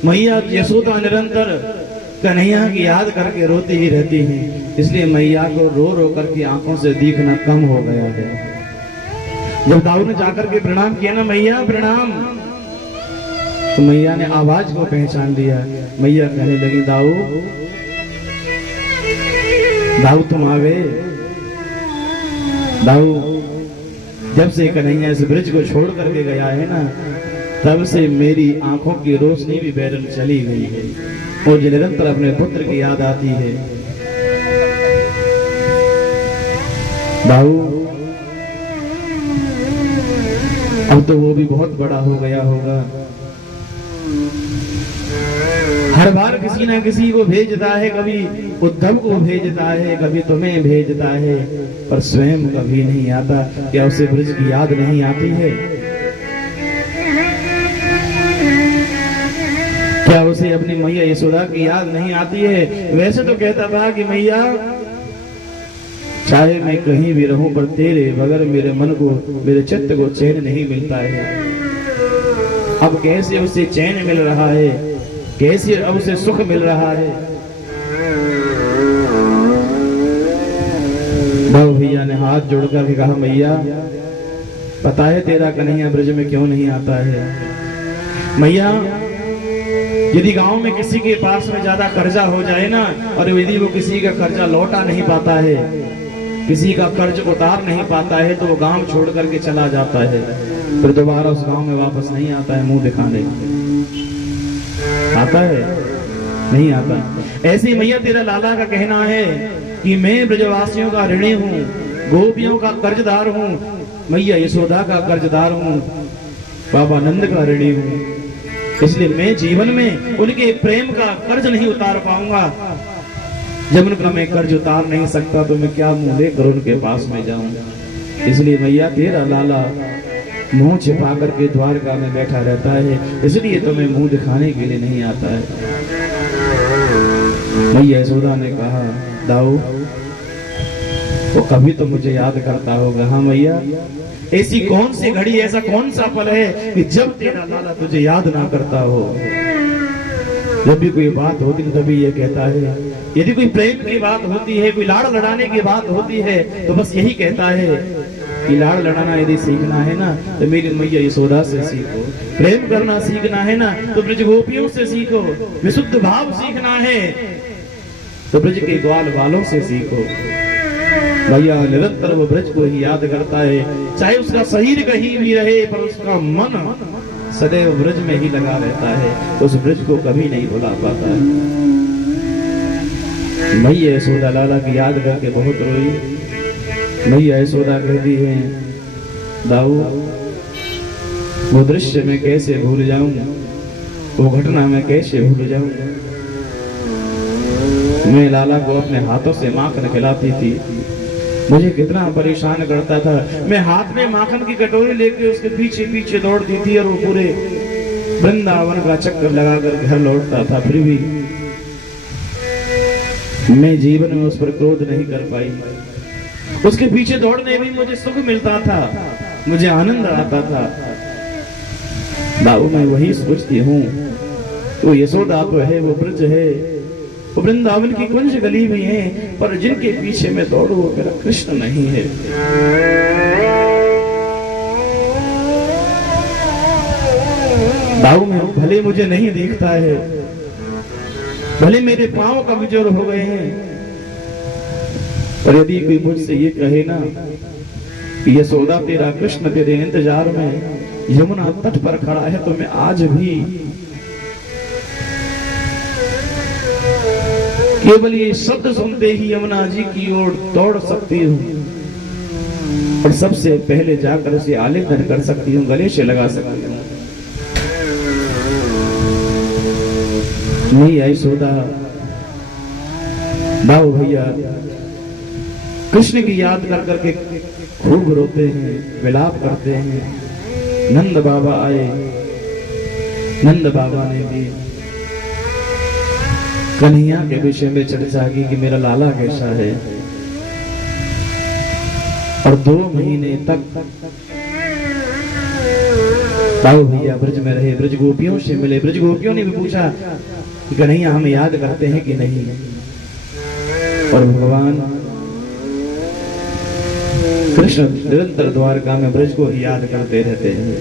मैया यशोदा निरंतर कन्हैया की याद करके रोती ही रहती हैं, इसलिए मैया को रो रो करके आंखों से दिखना कम हो गया है। जब दाऊ ने जाकर के प्रणाम किया ना, मैया प्रणाम, तो मैया ने आवाज को पहचान लिया। मैया कहने लगी दाऊ दाऊ तुम आ गए। दाऊ जब से कन्हैया इस ब्रिज को छोड़ करके गया है ना, तब से मेरी आंखों की रोशनी भी बैरन चली गई है और निरंतर अपने पुत्र की याद आती है। दाऊ अब तो वो भी बहुत बड़ा हो गया होगा। हर बार किसी ना किसी को भेजता है, कभी उद्धव को भेजता है, कभी तुम्हें भेजता है, पर स्वयं कभी नहीं आता। क्या उसे ब्रज की याद नहीं आती है? क्या उसे अपनी मैया यशोदा की याद नहीं आती है? वैसे तो कहता था कि मैया चाहे मैं कहीं भी रहूं, पर तेरे बगैर मेरे मन को, मेरे चित्त को चैन नहीं मिलता है। अब कैसे उसे चैन मिल रहा है, कैसे अब उसे सुख मिल रहा है? दाऊ भैया ने हाथ जोड़कर के कहा मैया पता है तेरा कन्हैया ब्रज में क्यों नहीं आता है? मैया यदि गांव में किसी के पास में ज्यादा कर्जा हो जाए ना, और यदि वो किसी का कर्जा लौटा नहीं पाता है, किसी का कर्ज उतार नहीं पाता है, तो वो गांव छोड़ करके चला जाता है, फिर दोबारा उस गांव में वापस नहीं आता है मुंह दिखाने। आता है? नहीं आता। ऐसी मैया तेरा लाला का कहना है कि मैं ब्रजवासियों का ऋणी हूँ, गोपियों का कर्जदार हूँ, मैया यशोदा का कर्जदार हूँ, बाबा नंद का ऋणी हूँ, इसलिए मैं जीवन में उनके प्रेम का कर्ज नहीं उतार पाऊंगा। जब उनका मैं कर्ज उतार नहीं सकता तो मैं क्या मुंह लेकर उनके पास में जाऊं? इसलिए मैया तेरा लाला मुंह छिपा करके द्वारका में बैठा रहता है, इसलिए तो मैं मुंह दिखाने के लिए नहीं आता है। मैया यशोदा ने कहा दाऊ वो कभी तो मुझे याद करता होगा। हाँ मैया, ऐसी कौन सी घड़ी, ऐसा कौन सा पल है कि जब तेरा लाला तुझे याद ना करता हो? जब भी कोई बात होती है तभी ये कहता है, यदि कोई प्रेम की बात होती है, कोई लाड़ लड़ाने की बात होती है, तो बस यही कहता है कि लाड़ लड़ाना यदि सीखना है ना तो मेरी मैया यशोदा से सीखो, प्रेम करना सीखना है ना तो ब्रज गोपियों से सीखो, विशुद्ध भाव सीखना है तो ब्रज के ग्वाल बालों से सीखो। भैया निरंतर वो ब्रज को ही याद करता है, चाहे उसका शरीर कहीं भी रहे पर उसका मन सदैव ब्रज में ही लगा रहता है, तो उस ब्रज को कभी नहीं भुला पाता है। मैया यशोदा लाला की याद करके बहुत रोई। मैया यशोदा कहती है दाऊ वो दृश्य मैं कैसे भूल जाऊं, वो घटना मैं कैसे भूल जाऊं। मैं लाला को अपने हाथों से माखन खिलाती थी, मुझे कितना परेशान करता था। मैं हाथ में माखन की कटोरी लेके उसके पीछे पीछे दौड़ती थी और वो पूरे वृंदावन का चक्कर लगाकर घर लौटता था, फिर भी मैं जीवन में उस पर क्रोध नहीं कर पाई। उसके पीछे दौड़ने में मुझे सुख मिलता था, मुझे आनंद आता था। बाबू मैं वही सोचती हूँ, वो यशोदा तो है, वो ब्रज है, वो वृंदावन की कुंज गली में है, पर जिनके पीछे मैं दौड़ू वो मेरा कृष्ण नहीं है। बाबू में भले मुझे नहीं दिखता है, भले मेरे पांव कमजोर हो गए हैं, पर यदि कोई मुझसे ये कहे ना कि यशोदा तेरा कृष्ण तेरे इंतजार में यमुना तट पर खड़ा है, तो मैं आज भी केवल ये शब्द सुनते ही यमुना जी की ओर दौड़ सकती हूँ और सबसे पहले जाकर उसे आलिंगन कर सकती हूँ, गले से लगा सकती हूँ। नहीं यशोदा, बाबू भैया कृष्ण की याद कर करके खूब रोते हैं, विलाप करते हैं। नंद बाबा आए, नंद बाबा ने भी कन्हैया के विषय में चर्चा की कि मेरा लाला कैसा है, और 2 महीने तक बाबू भैया ब्रज में रहे, ब्रज गोपियों से मिले। ब्रज गोपियों ने भी पूछा कि कन्हैया हम याद करते हैं कि नहीं, और भगवान कृष्ण निरंतर द्वारका में ब्रज को ही याद करते रहते हैं।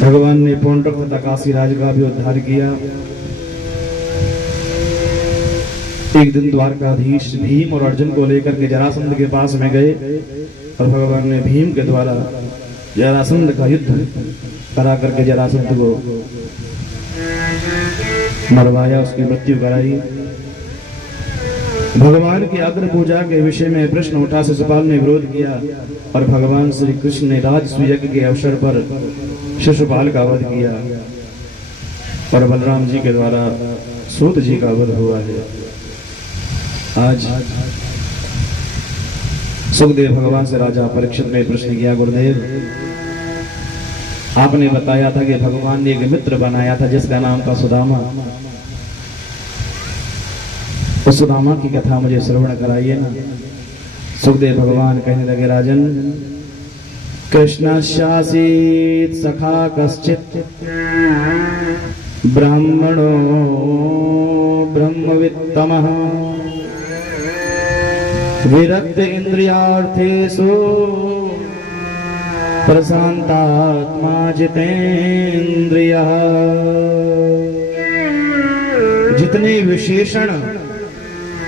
भगवान ने पौंड्रक तथा काशीराज का भी उद्धार किया। एक दिन द्वारकाधीश भीम और अर्जुन को लेकर के जरासंध के पास में गए और भगवान ने भीम के द्वारा जरासंध का युद्ध करा करके जरासंध को मरवाया, उसकी मृत्यु कराई। भगवान की अग्र पूजा के विषय में प्रश्न उठा, शिशुपाल ने विरोध किया और भगवान श्री कृष्ण ने राजसूय यज्ञ के अवसर पर शिशुपाल का वध किया और बलराम जी के द्वारा सूत जी का वध हुआ है। आज सुखदेव भगवान से राजा परीक्षित ने प्रश्न किया, गुरुदेव आपने बताया था कि भगवान ने एक मित्र बनाया था जिसका नाम था सुदामा, उस सुदामा की कथा मुझे श्रवण कराइए ना। सुखदेव भगवान कहने लगे, राजन कृष्णस्यासीत् सखा कश्चित् ब्राह्मणो ब्रह्मवित्तमः विरक्त इंद्रियार्थेषु प्रशांतात्मा जितेन्द्रियः। जितने विशेषण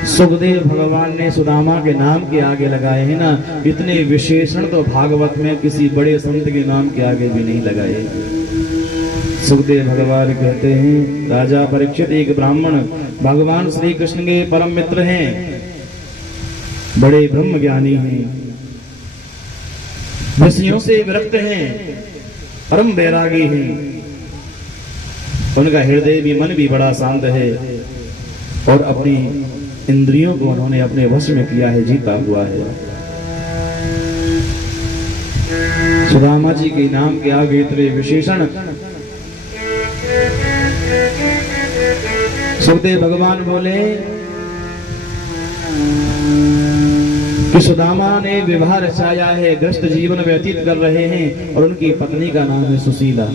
सुखदेव भगवान ने सुदामा के नाम के आगे लगाए हैं ना, इतने विशेषण तो भागवत में किसी बड़े संत के नाम के आगे भी नहीं लगाए। सुखदेव भगवान कहते हैं, राजा परीक्षित एक ब्राह्मण भगवान श्री कृष्ण के परम मित्र हैं, बड़े ब्रह्म ज्ञानी हैं, विषयों से विरक्त हैं, परम वैरागी हैं, उनका हृदय भी मन भी बड़ा शांत है और अपनी इंद्रियों को उन्होंने अपने वश में किया है, जीता हुआ है। सुदामा जी के नाम के आगे इतने विशेषण। सुखदेव भगवान बोले कि सुदामा ने विवाह रचाया है, ग्रस्त जीवन व्यतीत कर रहे हैं और उनकी पत्नी का नाम है सुशीला,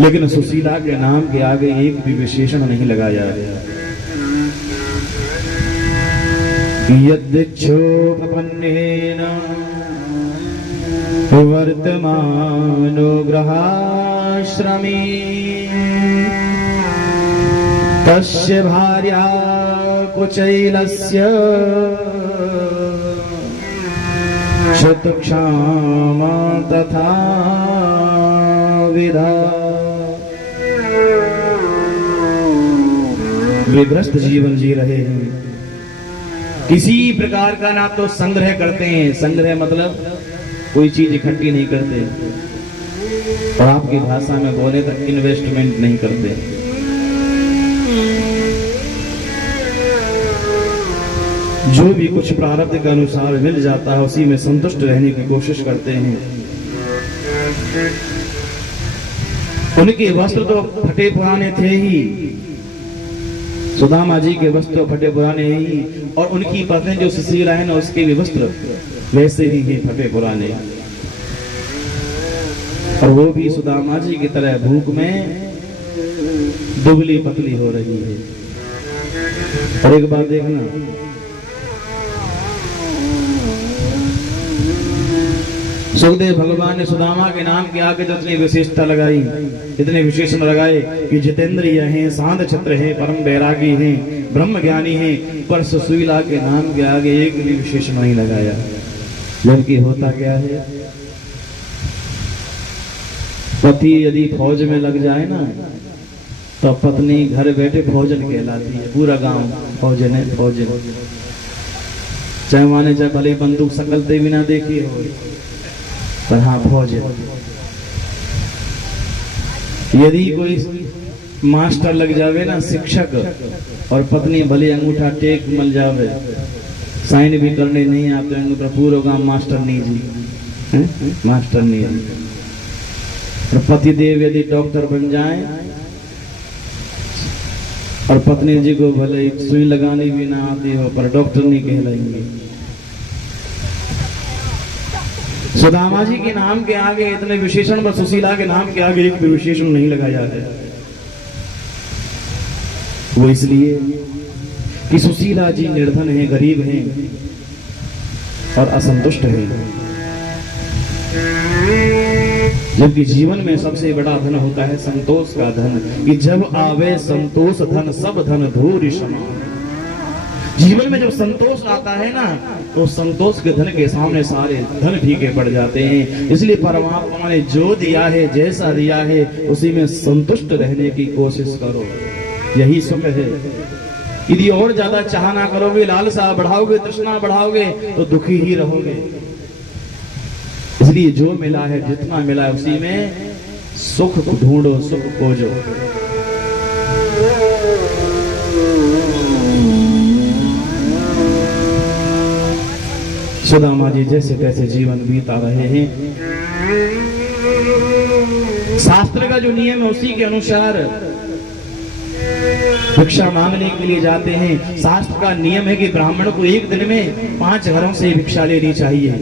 लेकिन सुशीला के नाम के आगे एक भी विशेषण नहीं लगाया है। यद्दिक्षोपपन्नेन वर्तमानो गृहाश्रमे तस्य भार्या कुचैलस्य शतक्षामा तथा विधा। वे ग्रस्त जीवन जी रहे हैं, किसी प्रकार का ना तो संग्रह करते हैं, संग्रह मतलब कोई चीज इकट्ठी नहीं करते, और आपकी भाषा में बोले तो इन्वेस्टमेंट नहीं करते। जो भी कुछ प्रारब्ध के अनुसार मिल जाता है उसी में संतुष्ट रहने की कोशिश करते हैं। उनके वस्त्र तो फटे पुराने थे ही, सुदामा जी के वस्त्र तो फटे पुराने ही, और उनकी पत्नी जो सुशीला है ना उसके भी वस्त्र वैसे ही हैं, फटे पुराने। और वो भी सुदामा जी की तरह भूख में दुबली पतली हो रही है। और एक बात देखना, सुखदेव भगवान ने सुदामा के नाम के आगे तो इतनी विशेषता लगाई, इतने विशेषण लगाए कि जितेंद्रिय हैं, शांत चित्र हैं, परम बैरागी हैं, ब्रह्म ज्ञानी हैं, पर सुशीला के नाम के आगे एक भी विशेषण नहीं लगाया। जबकि होता क्या है, पति यदि फौज में लग जाए ना तो पत्नी घर बैठे फौजन कहलाती है। पूरा गांव फौजन है, फौजन, चाहे माने चाहे भले बंदूक सकलते भी ना देखी हो, पर हाँ फौज। यदि कोई मास्टर लग जावे ना, शिक्षक, और पत्नी भले अंगूठा टेक मल जावे, साइन भी करने नहीं आते उनको, पूरा गांव मास्टर नहीं जी, मास्टर नहीं। और पतिदेव यदि डॉक्टर बन जाए और पत्नी जी को भले सुई लगानी भी ना आती हो पर डॉक्टर नहीं कहलाएंगे। सुदामा जी के नाम के आगे इतने विशेषण, पर सुशीला के नाम के आगे एक भी विशेषण नहीं लगाया है। वो इसलिए कि सुशीला जी निर्धन हैं, गरीब हैं और असंतुष्ट हैं। जबकि जीवन में सबसे बड़ा धन होता है संतोष का धन, कि जब आवे संतोष धन सब धन धूरि समान। जीवन में जब संतोष आता है ना तो संतोष के धन के सामने सारे धन फीके पड़ जाते हैं। इसलिए परमात्मा ने जो दिया है, जैसा दिया है, उसी में संतुष्ट रहने की कोशिश करो, यही सुख है। यदि और ज्यादा चाहना करोगे, लालसा बढ़ाओगे, तृष्णा बढ़ाओगे तो दुखी ही रहोगे। इसलिए जो मिला है, जितना मिला है, उसी में सुख ढूंढो, सुख खोजो। सुदामा जी जैसे तैसे जीवन बीता रहे हैं। शास्त्र का जो नियम है उसी के अनुसार भिक्षा मांगने के लिए जाते हैं। शास्त्र का नियम है कि ब्राह्मण को एक दिन में 5 घरों से भिक्षा लेनी चाहिए।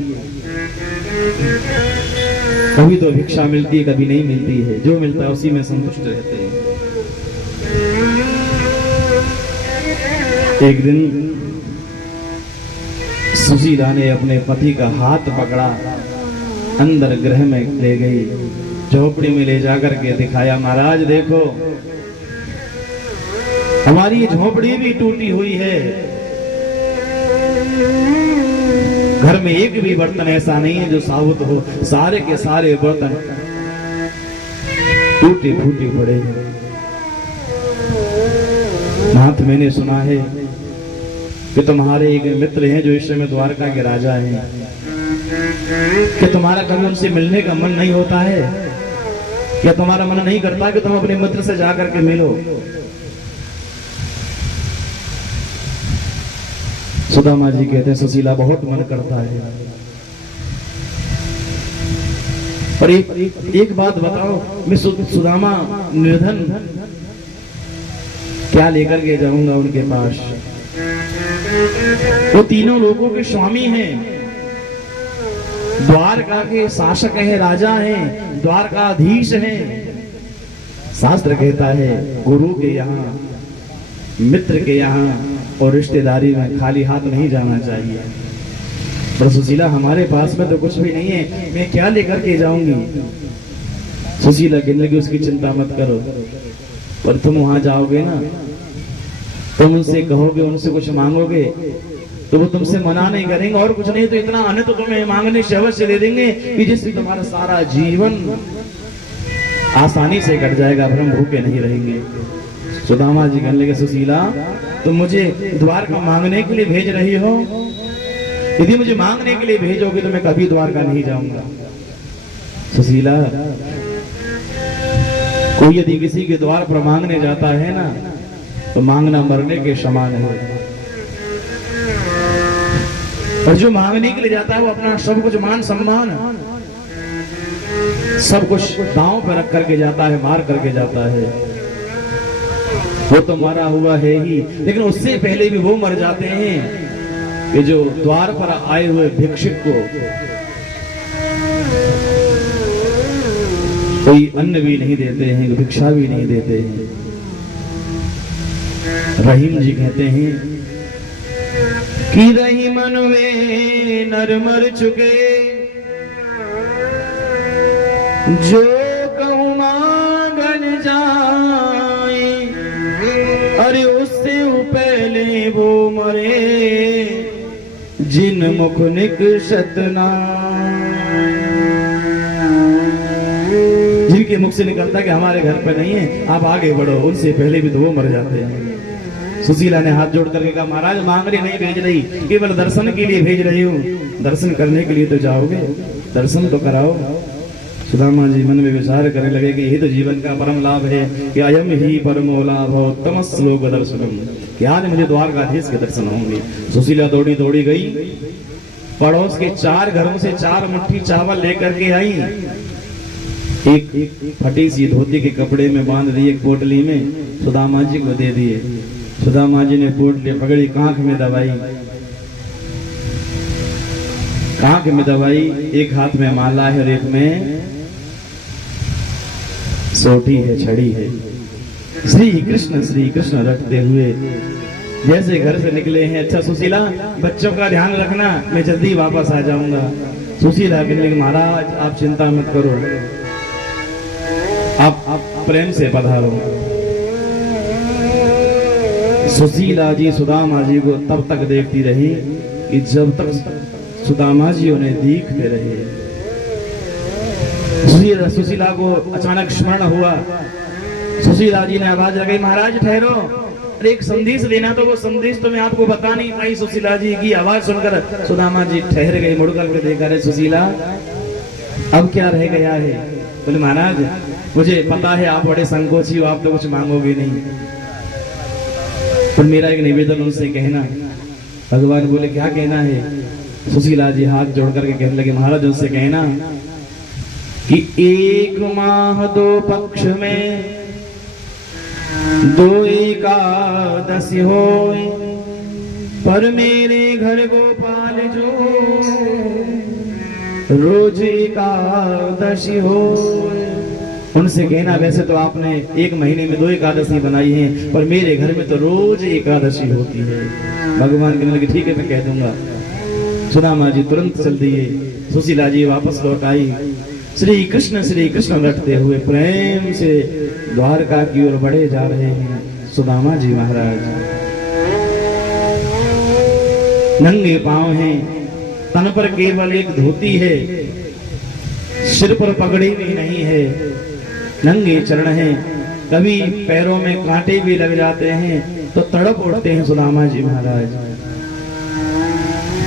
कभी तो भिक्षा मिलती है, कभी नहीं मिलती है, जो मिलता है उसी में संतुष्ट रहते हैं। एक दिन सुशीला ने अपने पति का हाथ पकड़ा, अंदर गृह में ले गई, झोपड़ी में ले जाकर के दिखाया, महाराज देखो हमारी झोपड़ी भी टूटी हुई है, घर में एक भी बर्तन ऐसा नहीं है जो साबुत हो, सारे के सारे बर्तन टूटे फूटे पड़े। नाथ मैंने सुना है कि तुम्हारे एक मित्र हैं जो इस समय द्वारका के राजा हैं, कि तुम्हारा कभी उनसे मिलने का मन नहीं होता है, या तुम्हारा मन नहीं करता कि तुम अपने मित्र से जाकर के मिलो। सुदामा जी कहते हैं सुशीला बहुत मन करता है। और एक बात बताओ, मैं सुदामा निर्धन क्या लेकर के जाऊंगा उनके पास? वो तीनों लोगों के स्वामी हैं, द्वारका के शासक हैं, राजा हैं, द्वारकाधीश हैं। शास्त्र कहता है गुरु के यहाँ, मित्र के यहाँ और रिश्तेदारी में खाली हाथ नहीं जाना चाहिए। पर सुशीला हमारे पास में तो कुछ भी नहीं है, मैं क्या लेकर के जाऊंगी? सुशीला कहने लगी उसकी चिंता मत करो, पर तुम वहां जाओगे ना, तुम उनसे कहोगे, उनसे कुछ मांगोगे तो वो तुमसे मना नहीं करेंगे, और कुछ नहीं तो इतना अन्न तो तुम्हें मांगने से अवश्य दे देंगे कि जिससे तुम्हारा सारा जीवन आसानी से कट जाएगा, फिर हम भूखे नहीं रहेंगे। सुदामा जी कहने लगे सुशीला तुम मुझे द्वारका मांगने के लिए भेज रही हो? यदि मुझे मांगने के लिए भेजोगे तो मैं कभी द्वारका नहीं जाऊंगा। सुशीला कोई यदि किसी के द्वार पर मांगने जाता है ना, तो मांगना मरने के समान है। और जो मांगने के लिए जाता है वो अपना सब कुछ, मान सम्मान सब कुछ दांव पर रख करके जाता है, मार करके जाता है। वो तो मरा हुआ है ही, लेकिन उससे पहले भी वो मर जाते हैं कि जो द्वार पर आए हुए भिक्षुक को कोई अन्न भी नहीं देते हैं, भिक्षा भी नहीं देते हैं। रहीम जी कहते हैं कि रही मन में नर मर चुके, जो कहूँ मांगन जाए, अरे उससे पहले वो मरे, जिन मुख निकषत जिनके मुख से निकलता कि हमारे घर पे नहीं है, आप आगे बढ़ो, उनसे पहले भी तो वो मर जाते हैं। सुशीला ने हाथ जोड़ करके कहा, महाराज मांगने नहीं भेज रही, केवल दर्शन के लिए भेज रही हूँ। दर्शन करने के लिए तो जाओगे, दर्शन तो कराओ। सुदामा जी मन में विचार करने लगे कि यही तो जीवन का परम लाभ है कि अयम ही परमो लाभो तम श्लोक दर्शनम, कि आज मुझे द्वारकाधीश के दर्शन होंगे। सुशीला दौड़ी दौड़ी गई, पड़ोस के 4 घरों से 4 मुट्ठी चावल लेकर के आई। एक फटी सी धोती के कपड़े में बांध दी, एक पोटली में सुदामा जी को दे दिए। सुदामा जी ने पोटली पकड़ी, कांख में दबाई, कांख में दबाई, एक हाथ में माला है और एक में सोटी है, छड़ी है। श्री कृष्ण रटते हुए जैसे घर से निकले हैं। अच्छा सुशीला, बच्चों का ध्यान रखना, मैं जल्दी वापस आ जाऊंगा। सुशीला कहने लगी, महाराज आप चिंता मत करो, आप प्रेम से पधारो। सुशीला जी सुदामा जी को तब तक देखती रही कि जब तक सुदामा जी उन्हें देखते रहे। सुशीला को अचानक स्मरण हुआ। सुशीला जी ने आवाज लगाई, महाराज ठहरो, अरे एक संदेश देना, तो वो संदेश तो मैं आपको बता नहीं पाई। सुशीला जी की आवाज सुनकर सुदामा जी ठहर गए, मुड़कर के देखा, रहे सुशीला अब क्या रह गया है? बोले महाराज मुझे पता है आप बड़े संकोची हो, आप तो कुछ मांगोगे नहीं, पर मेरा एक निवेदन उनसे कहना। भगवान बोले क्या कहना है? सुशीला जी हाथ जोड़ करके कहने लगे, महाराज उनसे कहना कि 1 माह 2 पक्ष में 2 एकादशी हो, पर मेरे घर गोपाल जो रोज एकादशी हो। उनसे कहना वैसे तो आपने 1 महीने में 2 एकादशी बनाई है, पर मेरे घर में तो रोज एकादशी होती है। भगवान कहने लगे ठीक है मैं कह दूंगा। सुदामा जी तुरंत चल दिए। सुशीला जी वापस लौट आई। श्री कृष्ण रटते हुए प्रेम से द्वारका की ओर बढ़े जा रहे हैं सुदामा जी महाराज। नंगे पांव हैं, तन पर केवल एक धोती है, सिर पर पगड़ी भी नहीं है, नंगे चरण हैं। कभी पैरों में कांटे भी लग जाते हैं तो तड़प उठते हैं सुदामा जी महाराज।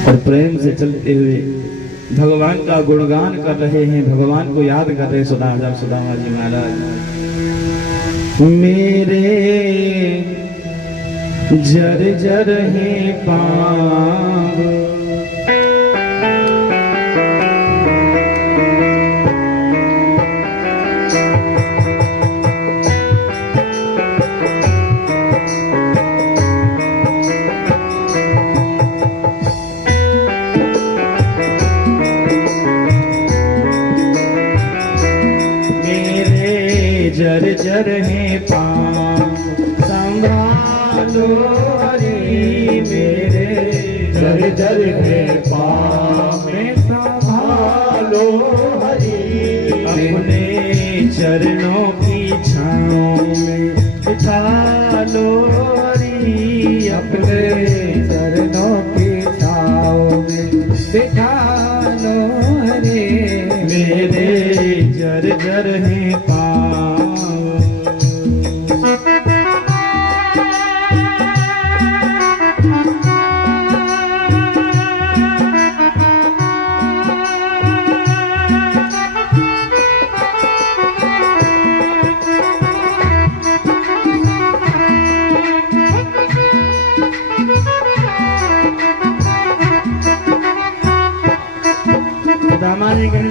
और प्रेम से चलते हुए भगवान का गुणगान कर रहे हैं, भगवान को याद कर रहे सुदामा जी महाराज। मेरे जर हैं पाँव, जर हैं पाँव, संभालो हरि मेरे जर हैं पाँव में, संभालो हरि अपने चरणों की छाँव में बिठा लो हरि, अपने चरणों की छाँव में बिठा लो हरि मेरे जर हैं पाँव।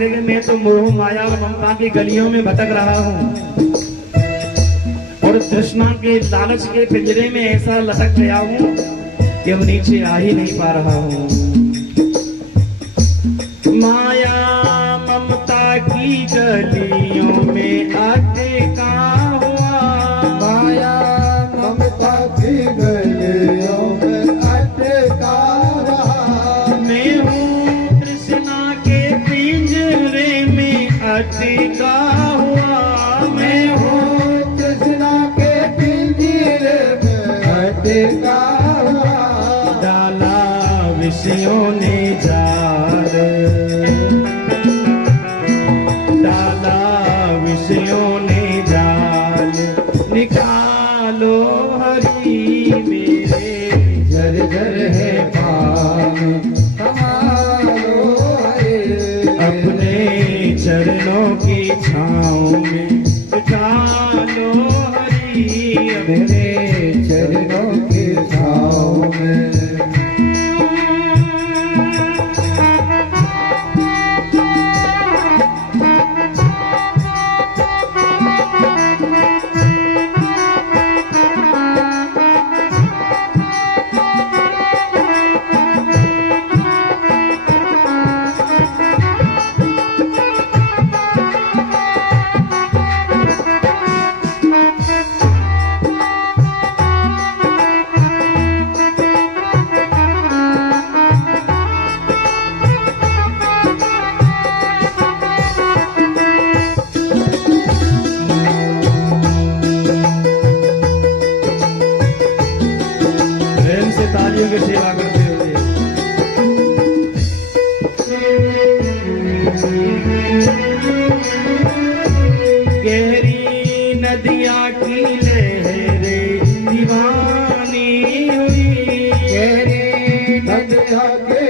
लगे मैं तो मोह माया और ममता की गलियों में भटक रहा हूँ और तृष्णा के लालच के पिंजरे में ऐसा लटक गया हूँ कि अब नीचे आ ही नहीं पा रहा हूँ। माया ममता की गलियों में अटका हुआ, माया ममता की गलियों में अटका रहा। मैं हूँ कृष्णा के पिंजरे में अटका हुआ, मैं हूँ कृष्णा के पिंजरे में अटका हुआ। डाला विषयों ने जाल, डाला विषयों ने जाल, निकालो हरि मेरे जर है पान कमालो हरे। अपने चरणों की छाँव में निकालो हरि मेरे चरणों के छाँव में। प्रेम से तालियों की सेवा करते हुए गहरी नदिया की लहरें दीवानी हुई, गहरी नदिया के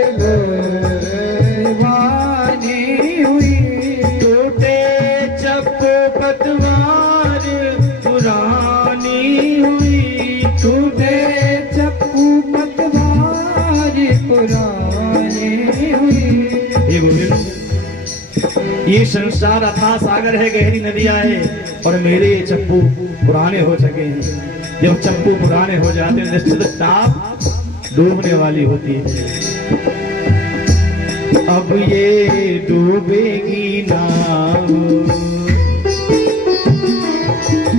दीवानी हुई। टूटे चप्पू पतवार पुरानी हुई, टूटे चप्पू पतवार पुरानी हुई। हे गोविंद, ये संसार अथाह सागर है, गहरी नदियां है और मेरे ये चप्पू पुराने हो चुके हैं। जब चप्पू पुराने हो जाते हैं निश्चित नाव डूबने वाली होती है। अब ये डूबेगी नाव,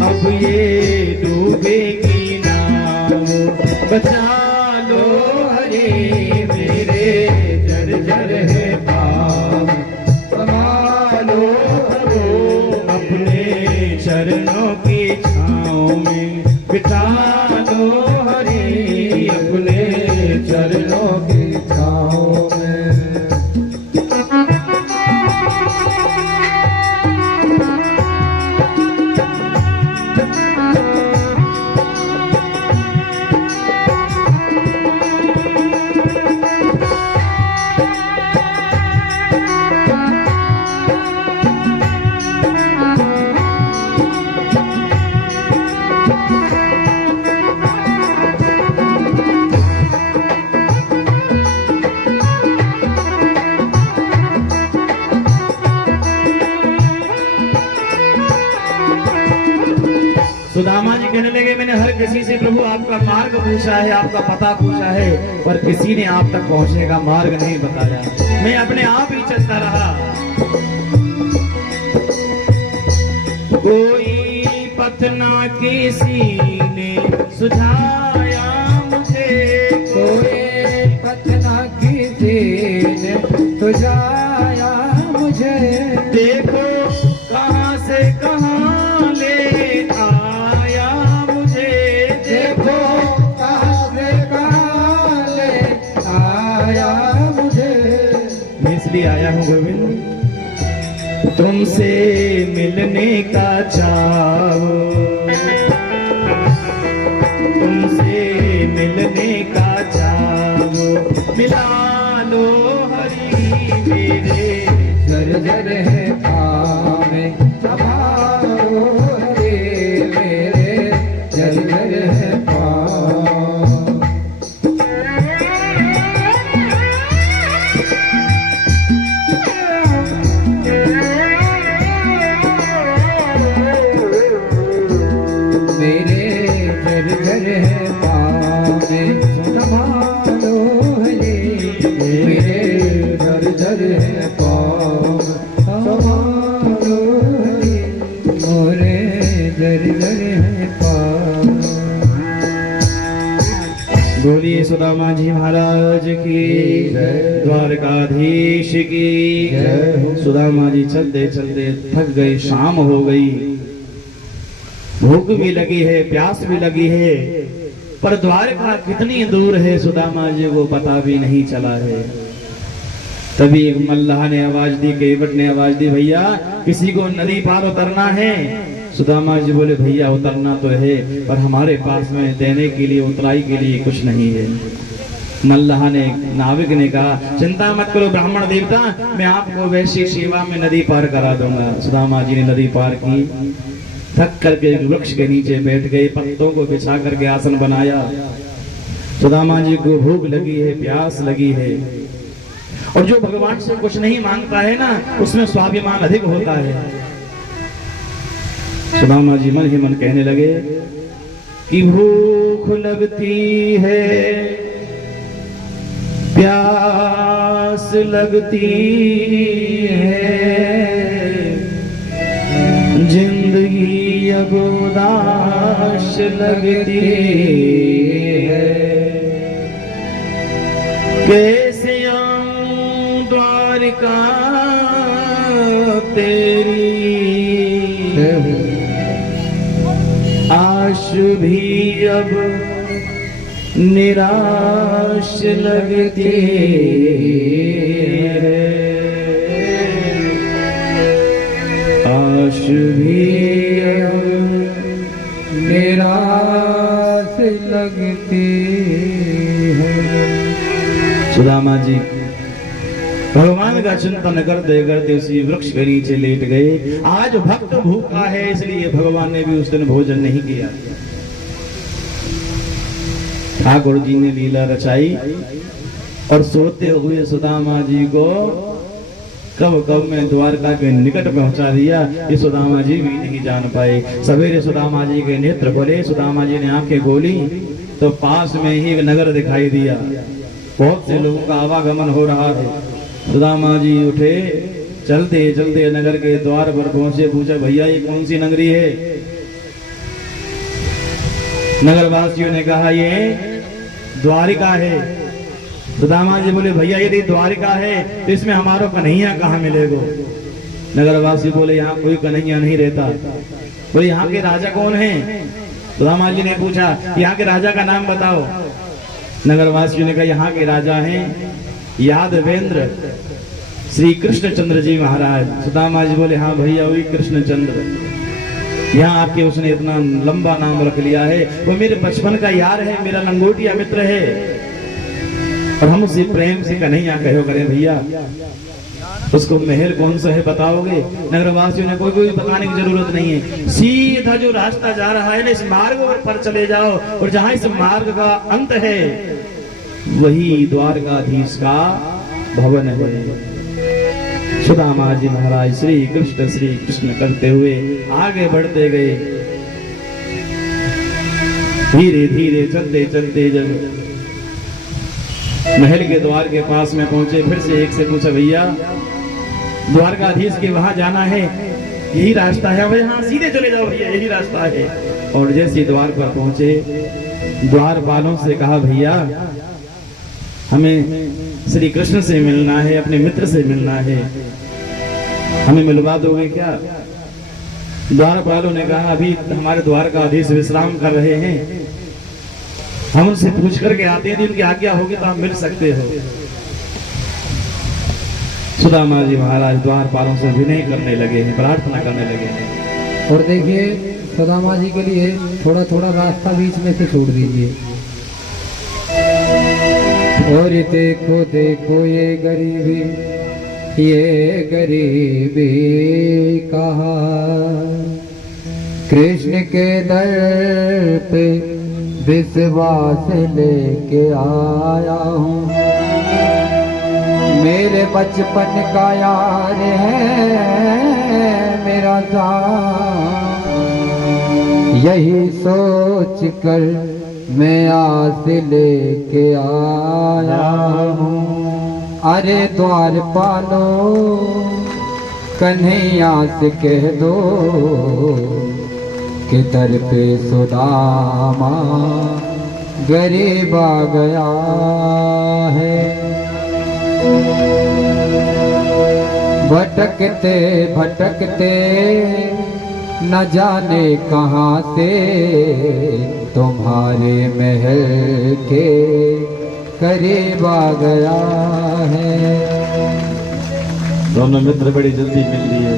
अब ये डूबेगी नाव, बचा लो हरे मेरे जर जर है पाव, कमालो हरे। अपने चरणों की छाँव में बिठा लो हरि, अपने चरणों की छाँव में। सुदामा जी कहने लगे मैंने हर किसी से प्रभु आपका मार्ग पूछा है, आपका पता पूछा है, पर किसी ने आप तक पहुंचने का मार्ग नहीं बताया। मैं अपने आप ही चलता रहा। कोई पथ ना किसी ने सुझाया मुझे, कोई पतना किसी ने सुझाया मुझे। देखो कहाँ से कहाँ ले आया मुझे, देखो कहाँ से कहाँ ले आया मुझे। मैं इसलिए आया हूँ गोविंद, तुमसे मिलने का चाहो, तुमसे मिलने का चाहो, मिला लो हरि मेरे जर जर है पावे संभालो हरे मेरे जर जर है पाव। सुदामा जी महाराज की, द्वारकाधीश की। सुदामा जी चलते चलते थक गए, शाम हो गई, भूख भी लगी है, प्यास भी लगी है, पर द्वारका कितनी दूर है सुदामा जी को पता भी नहीं चला है। तभी एक मल्लाह ने आवाज दी, केवट ने आवाज दी, भैया किसी को नदी पार उतरना है। सुदामा जी बोले, भैया उतरना तो है, पर हमारे पास में देने के लिए, उतराई के लिए कुछ नहीं है। मल्लाह ने, नाविक ने कहा, चिंता मत करो ब्राह्मण देवता, मैं आपको वैश्य सेवा में नदी पार करा दूंगा। सुदामा जी ने नदी पार की, थक करके एक वृक्ष के नीचे बैठ गए, पत्तों को बिछा करके आसन बनाया। सुदामा जी को भूख लगी है, प्यास लगी है, और जो भगवान से कुछ नहीं मांगता है ना, उसमें स्वाभिमान अधिक होता है। सुदामा जी मन ही मन कहने लगे कि भूख लगती है, प्यास लगती है, जिंदगी अब उदास लगती है, कैसे आऊं द्वारका तेरी, आश भी अब निराश लगती है, आश भी अब निराश लगती है। सुदामा जी भगवान का चिंतन करते करते उसी वृक्ष के नीचे लेट गए। आज भक्त भूखा है, इसलिए भगवान ने भी उस दिन भोजन नहीं किया। ठाकुर जी ने लीला रचाई और सोते हुए सुदामा जी को कब कब में द्वारका के निकट पहुंचा दिया, ये सुदामा जी भी नहीं जान पाए। सवेरे सुदामा जी के नेत्र खोले, सुदामा जी ने आंखें खोली तो पास में ही एक नगर दिखाई दिया, बहुत से लोगों का आवागमन हो रहा है। सुदामा जी उठे, चलते चलते नगर के द्वार पर पहुंचे, पूछा, भैया ये कौन सी नगरी है? नगरवासियों ने कहा, ये द्वारिका है। सुदामा जी बोले, भैया यदि द्वारिका है तो इसमें हमारा कन्हैया कहाँ मिलेगो? नगरवासी बोले, यहाँ कोई कन्हैया नहीं रहता। बोले, यहाँ के राजा कौन है? सुदामा जी ने पूछा, यहाँ के राजा का नाम बताओ। नगरवासियों ने कहा, यहाँ के राजा हैं यादवेंद्र श्री कृष्णचंद्र जी महाराज। सुदामा जी बोले, हाँ भैया वही कृष्णचंद्र, यहाँ आपके उसने इतना लंबा नाम रख लिया है, वो मेरे बचपन का यार है, मेरा लंगोटिया मित्र है, और हम उसे प्रेम से कन्हैया कहो करें भैया। उसको महल कौन सा है बताओगे? नगरवासियों ने, कोई बताने की जरूरत नहीं है, सीधा जो रास्ता जा रहा है ना, इस मार्ग पर चले जाओ, और जहां इस मार्ग का अंत है वही द्वारकाधीश का भवन है। सुदामा जी महाराज श्री कृष्ण करते हुए आगे बढ़ते गए। धीरे धीरे चलते चलते जब महल के द्वार के पास में पहुंचे, फिर से एक से पूछा, भैया द्वारकाधीश के वहां जाना है, यही रास्ता है? भाई हाँ, सीधे चले जाओ भैया, यही रास्ता है। और जैसे द्वार पर पहुंचे, द्वारपालों से कहा, भैया हमें श्री कृष्ण से मिलना है, अपने मित्र से मिलना है, हमें मिलवा दोगे क्या? द्वारपालों ने कहा, अभी हमारे द्वारकाधीश विश्राम कर रहे हैं, हम उनसे पूछ करके आते हैं, उनकी आज्ञा होगी तो आप मिल सकते हो। सुदामा जी महाराज द्वारपालों से विनय करने लगे हैं, प्रार्थना करने लगे हैं। और देखिए, सुदामा जी के लिए थोड़ा थोड़ा रास्ता बीच में से छोड़ दीजिए। और देखो देखो ये गरीबी कहा, कृष्ण के दर पे विश्वास लेके आया हूँ, मेरे बचपन का यार है मेरा जान, यही सोच कर मैं आस लेके आया हूँ। अरे द्वारपालो कन्हैया से कह दो कि दर पे सुदामा गरीब आ गया है। भटकते भटकते न जाने कहाँ से तुम्हारे महल के करीब आ गया है। दोनों मित्र बड़ी जल्दी मिल लिए।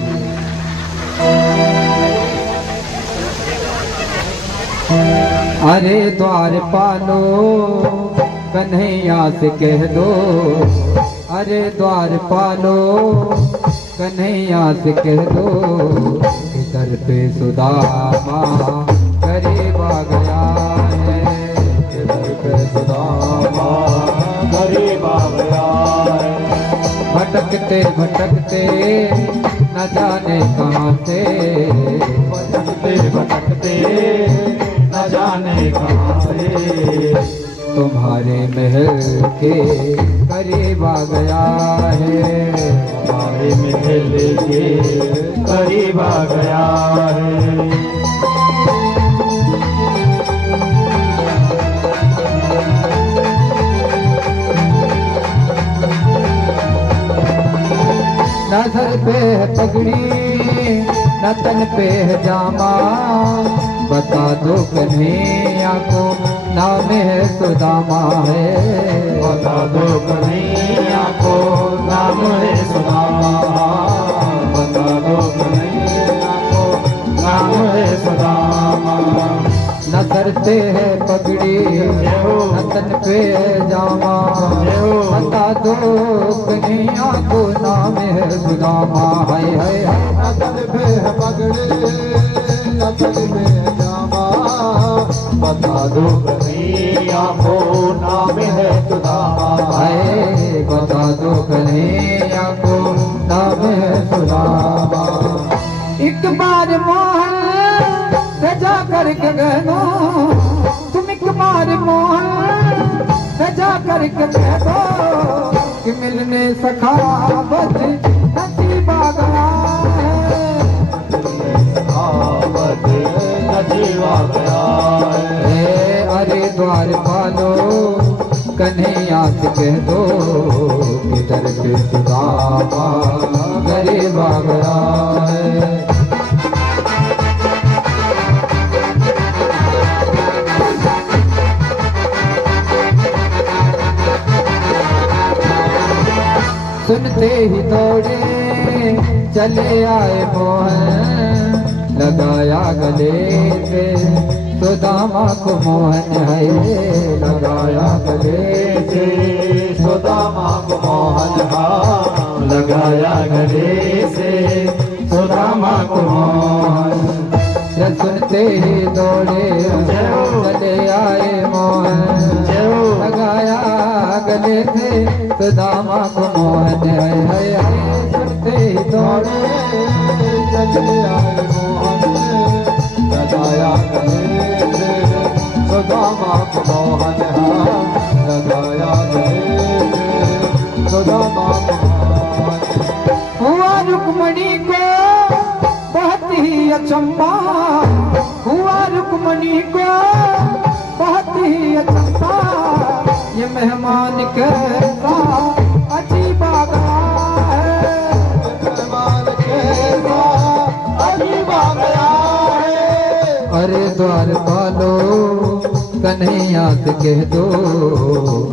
अरे द्वार पालो कन्हैया से कह दो, अरे द्वार पालो कन्हैया से कह दो, इधर पे सुदामा करीब आ गया है। इधर पे सुदामा करीब आ गया है। भटकते भटकते न जाने कहाँ से, भटकते भटकते न जाने कहाँ से तुम्हारे महल के करीब आ गया है। हमारे महल के करीब आ गया है। न सर पे है पगड़ी न तन पे है जामा, बता दो कन्हैया को नाम है सुदामा है। बता दो कन्हैया को नाम है सुदामा, बता दो कन्हैया को नाम है सुदामा। न सर पे है पगड़ी न तन पे है जामा, बता दो कन्हैया को नाम है सुदामा है। न तन पे है पगड़ी न तन पे है जामा, बता दो कन्हैया को नाम है सुदामा है। बता दो कन्हैया को नाम है सुदामा। एक बार मोहन सजा करके गहनो, तुम एक बार मोहन सजा करके कह दो कि मिलने सखावत नसीब आ गया है। सखावत नसीब आ गया है। अरे द्वार पालो कन्हैया से कह दो, इधर पे सुदामा गरीब आ गया है। सुनते ही दौड़े चले आए मोहन, लगाया गले से सुदामा को मोहन है। लगाया गले से सुदामा को मोहन, हाँ लगाया गले से सुदामा को मोहन। सुनते ही दौड़े चले आए मोहन, लगाया गले से सुदामा को मोहन है। सुनते ही दौड़े चले आए मोहन, लगाया गले से सुदामा को मोहन, हाँ लगाया गले से सुदामा को मोहन। हुआ रुक्मणी को बहुत ही अचंभा, हुआ रुक्मणी को बहुत ही अचंभा, ये मेहमान कैसा अजीब आ गया है। मेहमान कैसा अजीब आ गया है। अरे द्वार पालो कन्हैया से कह दो,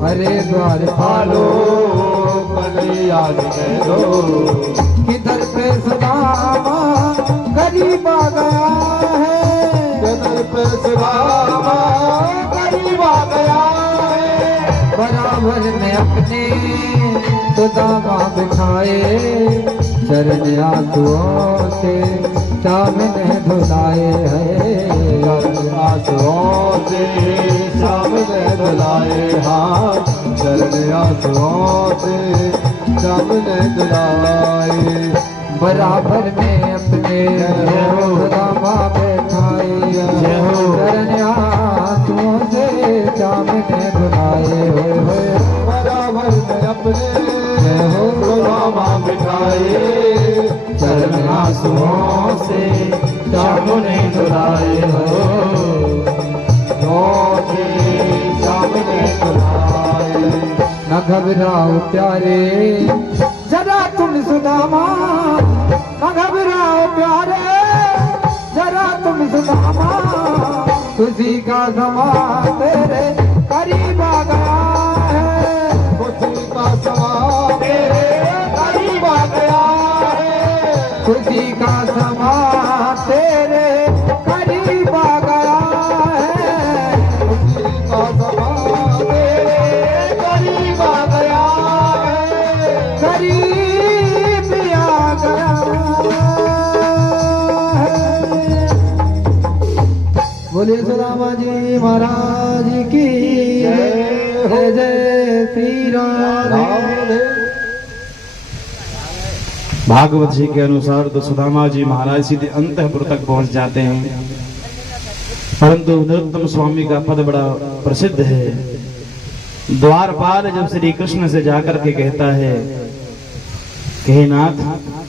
अरे द्वार पालो कन्हैया से कह दो, किधर पे सुदामा गरीब आ गया है। किधर पे सुदामा गरीब आ गया है। बराबर में अपने सुदामा बिठाए, चरण आंसुओं से सामने धुलाए है। आंसुओं से सामने धुलाए, हाँ चरण आंसुओं से सामने धुलाए। बराबर में अपने सुदामा बैठाए, चरण आंसुओं से सामने धुलाए। बराबर में अपने सुदामा बिठाए, चरण आंसुओं से सामने धुलाए हो। घबराओ प्यारे जरा तुम सुदामा, ना घबराओ प्यारे जरा तुम सुदामा, खुशी का समा तेरे करीब आ गया है, खुशी का समा तेरे करीब आ गया है, खुशी का समा तेरे करीब आ गया है, खुशी का समा तेरे करीब आ गया है, करीब आ गया है। बोलिए सुदामा जी महाराज की जय, जय श्री राम। भागवत जी के अनुसार तो सुदामा जी महाराज सीधे अंतःपुर तक पहुंच जाते हैं, परंतु नरोत्तम स्वामी का पद बड़ा प्रसिद्ध है। द्वारपाल जब श्री कृष्ण से जाकर के कहता है कि हे नाथ,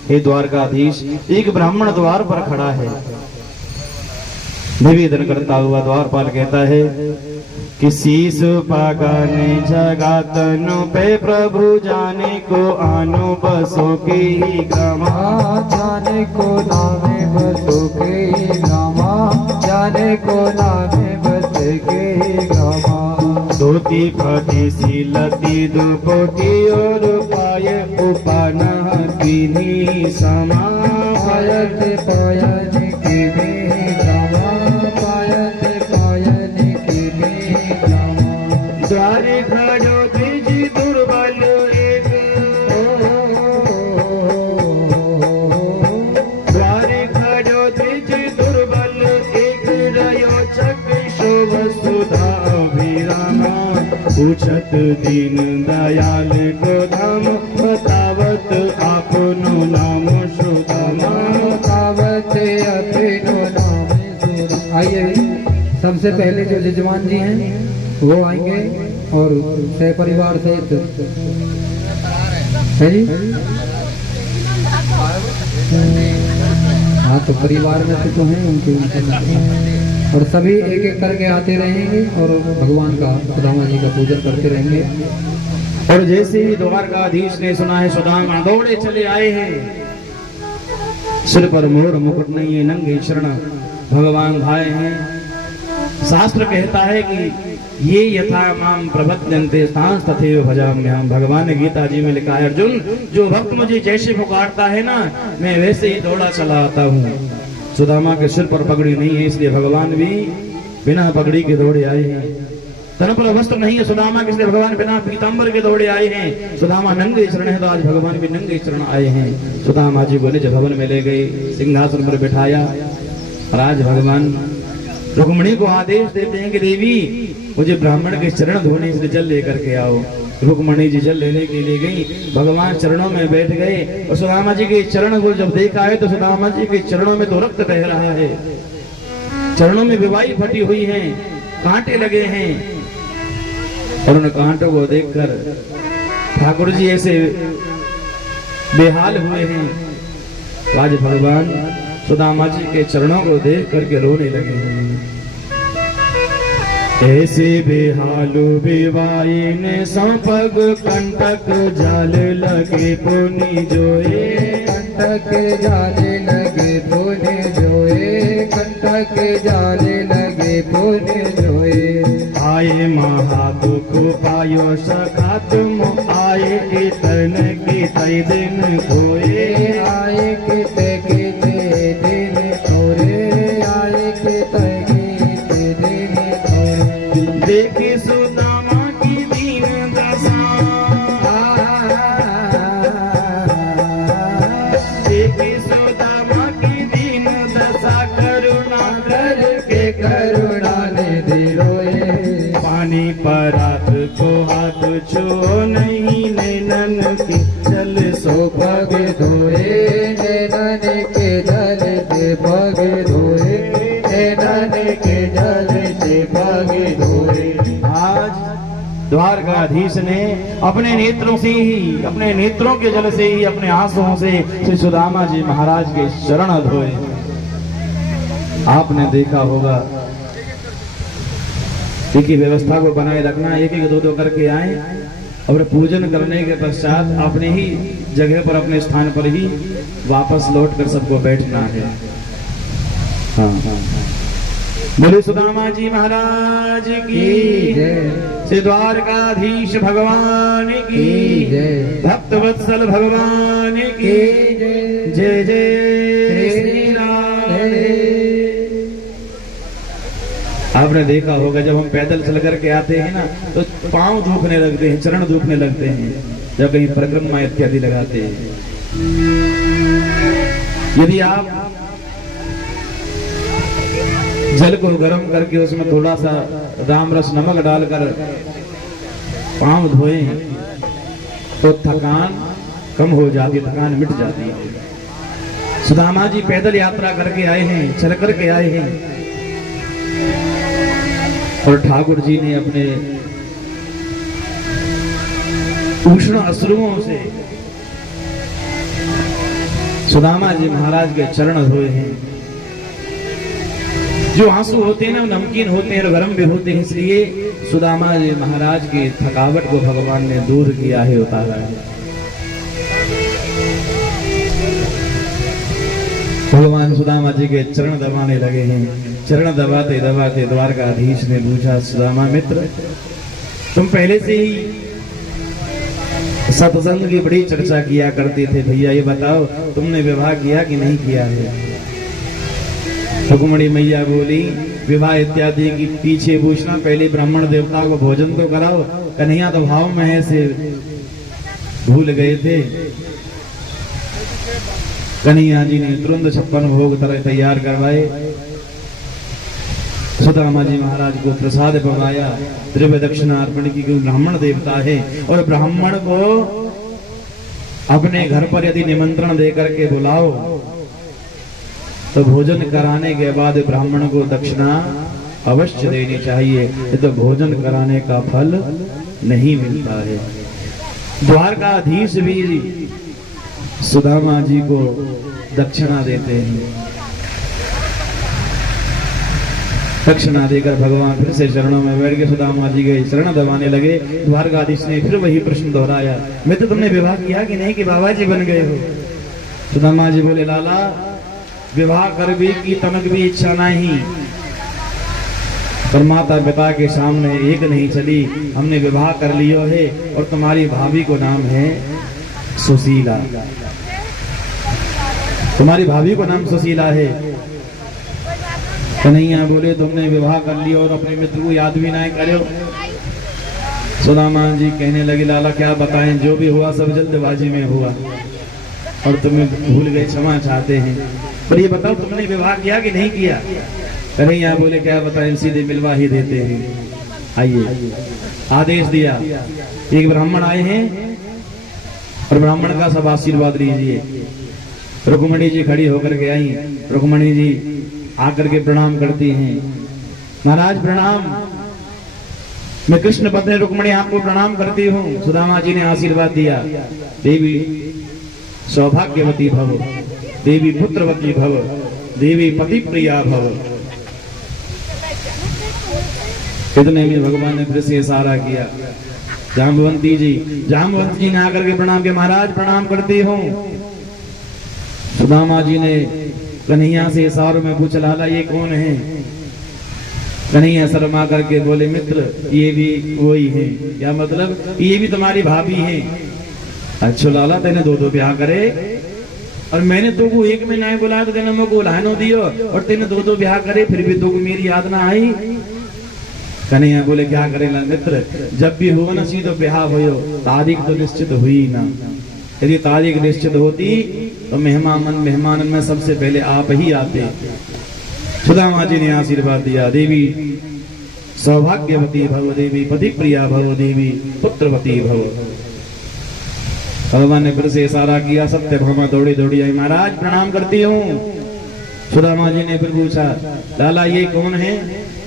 हे द्वारकाधीश, एक ब्राह्मण द्वार पर खड़ा है, निवेदन करता हुआ द्वारपाल कहता है कि शीश पागाने जगा तनु पे प्रभु जाने को आनु बसो के ही ग्रामा, जाने को नामे बसो के ग्रामा, जाने को नामे बस के ग्रामा, धोती फटी सिलती दुपोती और पाय उपान किन्हीं समा, पायत पायन की भी ग्रामा, पायत पायन की भी ग्रामा, द्वारे खड़ो द्विज दुर्बल एक, द्वारे खड़ो द्विज दुर्बल एक, रयो चक्षु वसुधा अभिरामा, पूछत दीन दयाल को धाम, बतावत आपनो नाम सुदामा, बतावत अपनो नाम सुदामा। आइए सबसे पहले जो जजमान जी हैं वो आएंगे और सह परिवार सहित है जी। हाँ तो परिवार में तो हैं उनके, और सभी एक एक करके आते रहेंगे और भगवान का, सुदामा जी का पूजन करते रहेंगे। और जैसे ही द्वारकाधीश ने सुना है सुदामा दौड़े चले आए हैं, सिर पर मोर मुकुट नहीं है, नंगे शरण भगवान भाए हैं। शास्त्र कहता है कि ये यथा माम प्रपद्यन्ते तांस तथैव भजाम्यहम्, भगवान ने गीता जी में लिखा है अर्जुन, जो भक्त मुझे जैसे पुकारता है ना, मैं वैसे ही दौड़ा चला आता हूँ। सुदामा के सिर पर पगड़ी नहीं है, इसलिए भगवान भी बिना पगड़ी के दौड़े आए हैं। तन पर वस्त्र नहीं है सुदामा के, इसलिए भगवान बिना पीतांबर के दौड़े आए हैं। सुदामा नंगे चरण है तो आज भगवान भी नंगे चरण आए हैं। सुदामा जी को निज भवन में ले गए, सिंहासन पर बिठाया, और आज भगवान रुक्मिणी को आदेश देते हैं कि देवी मुझे ब्राह्मण के चरण धोने से जल लेकर के आओ। रुक्मिणी जी जल लेने के लिए गई, भगवान चरणों में बैठ गए, और सुदामा जी के चरण को जब देखा है तो सुदामा जी के चरणों में तो रक्त बह रहा है, चरणों में विवाही फटी हुई है, कांटे लगे हैं। और उन कांटों को देखकर ठाकुर जी ऐसे बेहाल हुए हैं। तो आज भगवान सुदामा जी के चरणों को देख करके रोने लगे हैं। ऐसे बेहालु बेवाई ने संपग कंटक जाल लगे पुनि जोए, कंटक जाले लगे पुनि जोए, कंटक जाले लगे पुनि जोए। आए महादुख पायो सखा तुम आए इतन की तय दिन खोए, आए किते किते दिन थोरे, आए किते किते दिन थोरे। देखी सुदामा की दीन दशा, देखी सुदामा की दीन दशा, करुणा करके करुणा ने दिलोए। पानी परात को हाथ छुओ नहीं, नैनन की जल सो पग धोए, नैनन के जल से पग धोए, नैनन के जल से पग धोए। आज द्वारकाधीश ने अपने नेत्रों से ही, अपने नेत्रों के जल से ही, अपने आंसुओं से श्री सुदामा जी महाराज के चरण धोए। आपने देखा होगा एक ही व्यवस्था को बनाए रखना, एक एक दो दो करके आए, और पूजन करने के पश्चात अपने ही जगह पर, अपने स्थान पर ही वापस लौट कर सबको बैठना है। हाँ हाँ, बोले सुदामा जी महाराज की जय, श्री द्वारकाधीश भगवान की जय, भक्त वत्सल भगवान की जय, जय जय श्री राधे। आपने देखा होगा जब हम पैदल चल करके आते हैं ना तो पांव दुखने लगते हैं, चरण दुखने लगते हैं, जब कहीं परिक्रमा इत्यादि लगाते हैं। यदि आप जल को गर्म करके उसमें थोड़ा सा राम रस नमक डालकर पांव धोए तो थकान कम हो जाती है, थकान मिट जाती है। सुदामा जी पैदल यात्रा करके आए हैं, चल करके आए हैं, और ठाकुर जी ने अपने उष्ण अश्रुओं से सुदामा जी महाराज के चरण धोए हैं। जो आंसू होते हैं ना नमकीन होते हैं और गर्म भी होते हैं, इसलिए सुदामा जी महाराज की थकावट को भगवान ने दूर किया है, उतारा है। भगवान सुदामा जी के चरण दबाने लगे हैं। चरण दबाते दबाते द्वारकाधीश ने पूछा, सुदामा मित्र तुम पहले से ही सत्संग की बड़ी चर्चा किया करते थे, भैया ये बताओ तुमने विवाह किया कि नहीं किया है? रुक्मिणी मैया बोली, विवाह इत्यादि की पीछे पूछना, पहले ब्राह्मण देवता को भोजन तो कराओ। कन्हैया तो भाव में है से भूल गए थे। कन्हैया जी ने तुरंत 56 भोग तरह तैयार करवाए, सुदामा जी महाराज को प्रसाद पकाया, द्रव्य दक्षिणा अर्पण की, क्योंकि ब्राह्मण देवता है और ब्राह्मण को अपने घर पर यदि निमंत्रण देकर के बुलाओ तो भोजन कराने के बाद ब्राह्मण को दक्षिणा अवश्य देनी चाहिए, तो भोजन कराने का फल नहीं मिलता है। द्वारकाधीश भी सुदामा जी को दक्षिणा देते हैं। दक्षिणा देकर भगवान फिर से चरणों में बैठ के सुदामा जी के चरण दबाने लगे। द्वारकाधीश ने फिर वही प्रश्न दोहराया, मित्र तुमने विवाह किया कि नहीं, कि बाबा जी बन गए हो? सुदामा जी बोले, लाला विवाह कर भी की तनक भी इच्छा नहीं, पर माता पिता के सामने एक नहीं चली, हमने विवाह कर लियो है और तुम्हारी भाभी को नाम है सुशीला। तुम्हारी भाभी को नाम सुशीला है। कन्हैया बोले, तुमने विवाह कर लिया और अपने मित्र को याद भी नहीं करो। सुदामा जी कहने लगे, लाला क्या बताएं, जो भी हुआ सब जल्दबाजी में हुआ और तुम्हें भूल गए, क्षमा चाहते हैं, पर ये बताओ तुमने विवाह किया कि नहीं किया? कन्हैया बोले, क्या बताएं, सीधे मिलवा ही देते हैं। आइए, आदेश दिया, एक ब्राह्मण आए हैं और ब्राह्मण का सब आशीर्वाद लीजिए। रुक्मिणी जी खड़ी होकर के आई। रुक्मिणी जी आकर के प्रणाम करती हैं, महाराज प्रणाम, मैं कृष्ण पत्नी रुक्मिणी आपको प्रणाम करती हूँ। सुदामा जी ने आशीर्वाद दिया, देवी सौभाग्यवती भव, देवी पुत्रवती भव, देवी पति प्रिया भव। इतने में भगवान ने फिर से इशारा किया, जाम्बवंती जी ने आकर के प्रणाम किया, महाराज प्रणाम करती हूँ। सुदामा जी ने कन्हैया से इशारों में पूछा, लाला ये कौन है? कन्हैया शर्मा करके बोले, मित्र ये भी वही है। क्या मतलब? ये भी तुम्हारी भाभी है। अच्छा लाला, तेने दो ब्याह करे और मैंने तुमको एक में नहीं बुलाया तो तेने मुझको बुलानो दियो, और तेने दो ब्याह करे फिर भी तुमको मेरी याद ना आई। कन्हैया बोले, क्या करेगा मित्र, जब भी हुआ ना सीधो ब्याह हो, तारीख तो निश्चित हुई ना। यदि तारीख निश्चित होती तो मेहमान में सबसे पहले आप ही आते। सुदामा जी ने आशीर्वाद दिया, देवी सौभाग्यवती भव, देवी पति प्रिया भव, देवी पुत्रवती भव। भगवान ने फिर से इशारा किया, सत्यभामा दौड़ी दौड़ी आई, महाराज प्रणाम करती हूँ। सुदामा जी ने फिर पूछा, लाला ये कौन है?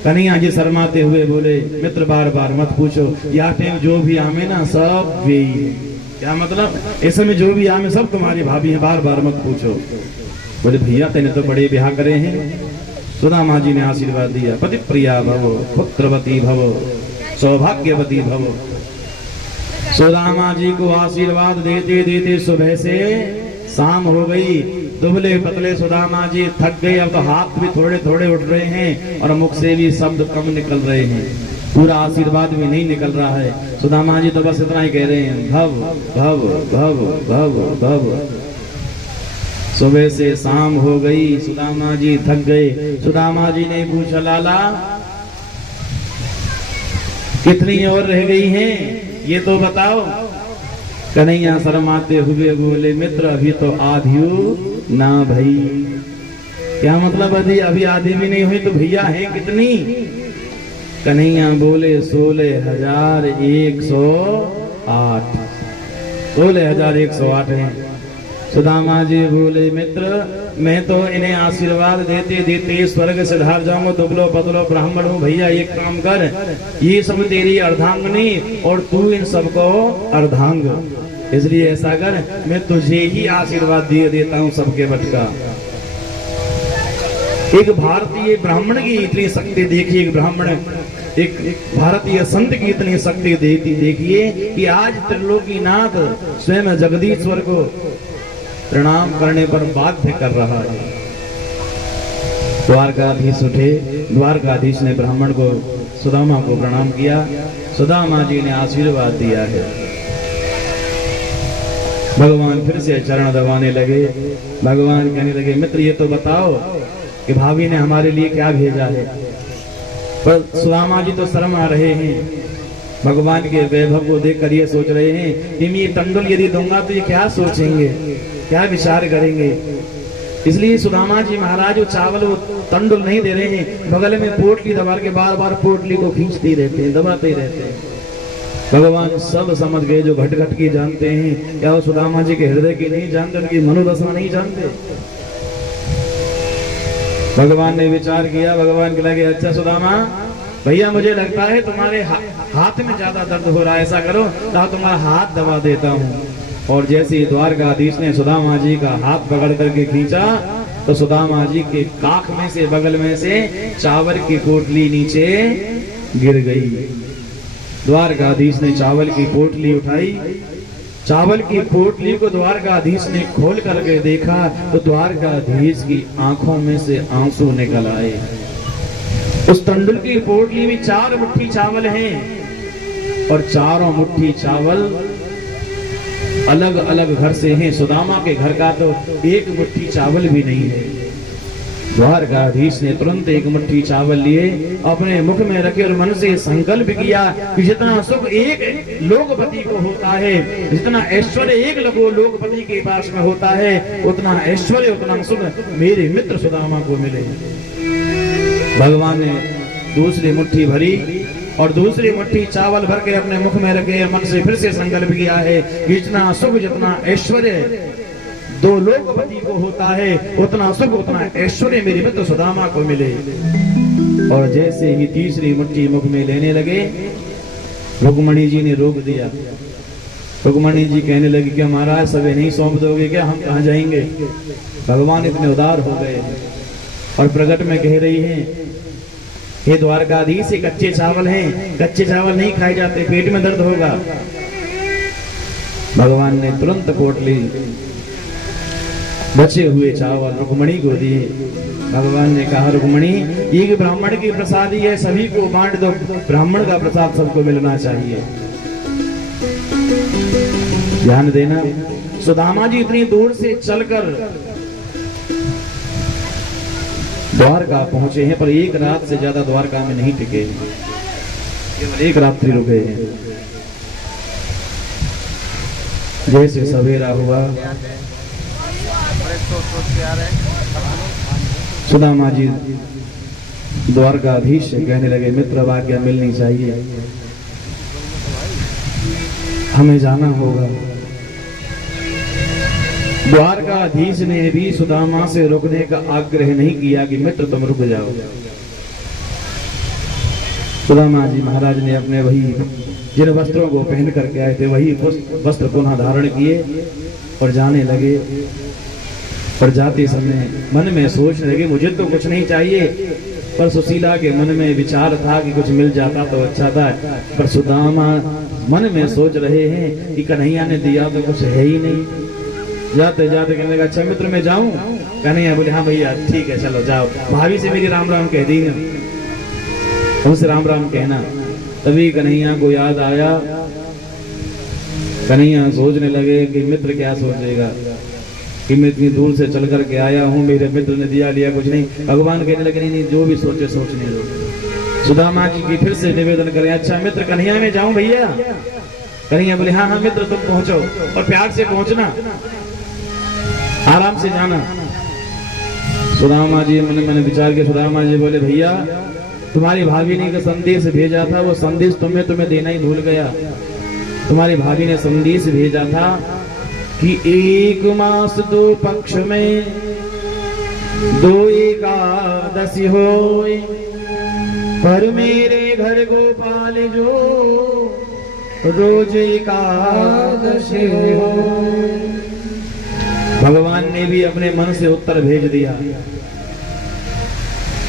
कन्हैया जी शर्माते हुए बोले, मित्र बार बार मत पूछो, या टाइम जो भी आमे ना सब वे ही है। क्या मतलब? इस समय जो भी आमे सब तुम्हारी भाभी है, बार बार मत पूछो। बोले, भैया तेने तो बड़े ब्याह करे हैं। सुदामा जी ने आशीर्वाद दिया, पति प्रिया भव, पुत्रवती भव, सौभाग्यवती भव। सुदामा जी को आशीर्वाद देते देते सुबह से शाम हो गई। दुबले पतले सुदामा जी थक गए, अब तो हाथ भी थोड़े थोड़े उठ रहे हैं और मुख से भी शब्द कम निकल रहे हैं, पूरा आशीर्वाद भी नहीं निकल रहा है। सुदामा जी तो बस इतना ही कह रहे हैं, भव भव भव भव भव। सुबह से शाम हो गई, सुदामा जी थक गए। सुदामा जी ने पूछा, लाला कितनी और रह गई हैं, ये तो बताओ। कन्हैया शर्माते हुए बोले, मित्र अभी तो आधी ना भाई। क्या मतलब अभी आधी भी नहीं हुई तो भैया है कितनी? कन्हैया बोले 16,108। 16,108 है। सुदामा जी बोले, मित्र मैं तो इन्हें आशीर्वाद देते देते स्वर्ग से धार जाऊंगा, दुबलो पतलो ब्राह्मण हूँ। भैया एक काम कर, ये सब तेरी अर्धांगनी और तू इन सबको अर्धांग, इसलिए ऐसा कर मैं तुझे ही आशीर्वाद दिए देता हूँ सबके बटका। एक भारतीय ब्राह्मण की इतनी शक्ति देखिए, एक ब्राह्मण एक भारतीय संत की इतनी शक्ति देती देखिए कि आज त्रिलोकीनाथ स्वयं जगदीश्वर को प्रणाम करने पर बाध्य कर रहा है। द्वारकाधीश उठे, द्वारकाधीश ने ब्राह्मण को सुदामा को प्रणाम किया। सुदामा जी ने आशीर्वाद दिया है। भगवान फिर से चरण दबाने लगे। भगवान कहने लगे, मित्र ये तो बताओ कि भाभी ने हमारे लिए क्या भेजा है। पर सुदामा जी तो शर्म आ रहे हैं, भगवान के वैभव को देखकर ये सोच रहे हैं कि मैं ये तंडुल यदि दूंगा तो ये क्या सोचेंगे, क्या विचार करेंगे। इसलिए सुदामा जी महाराज वो चावल वो तंडुल नहीं दे रहे हैं, बगल में पोटली दबा के बार बार पोटली को खींचते रहते हैं, दबाते रहते हैं। भगवान सब समझ गए, जो घट घट की जानते हैं। क्या वो सुदामा जी के हृदय की नहीं जानते, उनकी मनोदशा नहीं जानते। भगवान ने विचार किया, भगवान के लगे, अच्छा सुदामा भैया मुझे लगता है तुम्हारे हाथ में ज्यादा दर्द हो रहा है, ऐसा करो तो तुम्हारा हाथ दबा देता हूँ। और जैसे द्वारकाधीश ने सुदामा जी का हाथ पकड़ करके खींचा तो सुदामा जी के काख में से बगल में से चावल की पोटली नीचे गिर गई। द्वारकाधीश ने चावल की पोटली उठाई, चावल की पोटली को द्वारकाधीश ने खोल करके देखा तो द्वारकाधीश की आंखों में से आंसू निकल आए। उस तंडुल की पोटली में 4 मुट्ठी चावल हैं और चारों मुट्ठी चावल अलग अलग घर से हैं। सुदामा के घर का तो एक मुट्ठी चावल भी नहीं है। द्वारकाधीश ने तुरंत एक मुट्ठी चावल लिए, अपने मुख में रखे और मन से संकल्प किया कि जितना सुख एक लोकपति को होता है, जितना ऐश्वर्य एक लोकपति के पास में होता है, उतना ऐश्वर्य उतना सुख मेरे मित्र सुदामा को मिले। भगवान ने दूसरी मुट्ठी भरी और दूसरी मुट्ठी चावल भर के अपने मुख में रखे, मन से फिर से संकल्प किया है कि जितना सुख जितना ऐश्वर्य 2 लोकपति को होता है, उतना सुख उतना ऐश्वर्य मेरे मित्र सुदामा को मिले। और जैसे ही तीसरी मुट्ठी मुख में लेने लगे, रुक्मणी जी ने रोक दिया। रुक्मणी जी कहने लगी कि महाराज सबे नहीं सौंप दोगे क्या, हम कहाँ जाएंगे। भगवान इतने उदार हो गए और प्रकट में कह रही हैं, हे द्वारकाधीश ये कच्चे चावल हैं, कच्चे चावल नहीं खाए जाते, पेट में दर्द होगा। भगवान ने तुरंत पोटली बचे हुए चावल रुक्मणी को दिए। भगवान ने कहा, रुक्मणी ये ब्राह्मण की प्रसादी है, सभी को बांट दो, ब्राह्मण का प्रसाद सबको मिलना चाहिए। ध्यान देना, सुदामा जी इतनी दूर से चलकर द्वारका पहुंचे हैं, पर एक रात से ज्यादा द्वारका में नहीं टिके, केवल एक रात्रि रुके हैं। जैसे सवेरा हुआ, सुदामा जी द्वारकाधीश से कहने लगे, मित्र अब आज्ञा मिलनी चाहिए, हमें जाना होगा। द्वारकाधीश ने भी सुदामा से रुकने का आग्रह नहीं किया कि मित्र तुम रुक जाओ। सुदामा जी महाराज ने अपने वही जिन वस्त्रों को पहन करके आए थे वही वस्त्र पुनः धारण किए और जाने लगे। और जाते समय मन में सोचने लगे, मुझे तो कुछ नहीं चाहिए, पर सुशीला के मन में विचार था कि कुछ मिल जाता तो अच्छा था, पर सुदामा मन में सोच रहे हैं कि कन्हैया ने दिया तो कुछ है ही नहीं। जाते जाते कहने लगा अच्छा मित्र मैं जाऊं? कन्हैया बोले हाँ भैया ठीक है चलो जाओ, भाभी से मेरी राम राम कह दी, उनसे राम राम कहना। तभी कन्हैया को याद आया, कन्हैया सोचने लगे कि मित्र क्या सोचेगा कि मैं इतनी दूर से चल करके आया हूँ, मेरे मित्र ने दिया लिया कुछ नहीं। भगवान कहने लगे नहीं जो भी सोचे सोचने दो। सुदामा जी की फिर से निवेदन करें अच्छा मित्र कन्हैया में जाऊं भैया? कन्हैया बोले हाँ हाँ मित्र तुम पहुंचो, और प्यार से पहुंचना, आराम से जाना। सुदामा जी मन में विचार के सुदामा जी बोले भैया तुम्हारी भाभी ने का संदेश भेजा था, वो संदेश तुम्हें देना ही भूल गया। तुम्हारी भाभी ने संदेश भेजा था कि 1 मास 2 पक्ष में 2 एकादशी होए, पर मेरे घर गोपाल जो रोज एकादशी हो। भगवान ने भी अपने मन से उत्तर भेज दिया।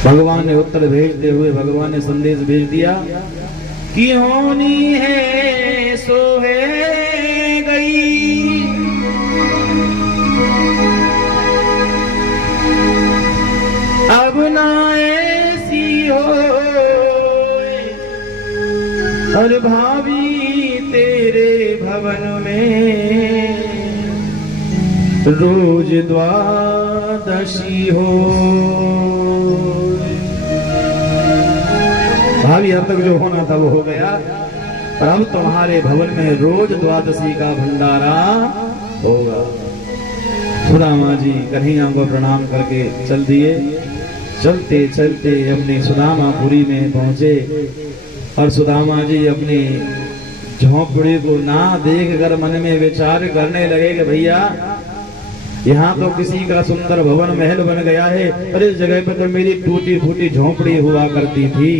भगवान ने उत्तर भेजते हुए भगवान ने संदेश भेज दिया कि होनी है सो है गई, अब ना ऐसी हो, और भाभी तेरे भवन में रोज द्वादशी हो। भाभी अब तक जो होना था वो हो गया, पर अब तुम्हारे भवन में रोज द्वादशी का भंडारा होगा। सुदामा जी कन्हैया को प्रणाम करके चल दिए। चलते चलते अपने सुदामापुरी में पहुंचे, और सुदामा जी अपनी झोंपड़ी को ना देख कर मन में विचार करने लगे कि भैया यहाँ तो किसी का सुंदर भवन महल बन गया है, और इस जगह पर तो मेरी टूटी फूटी झोंपड़ी हुआ करती थी।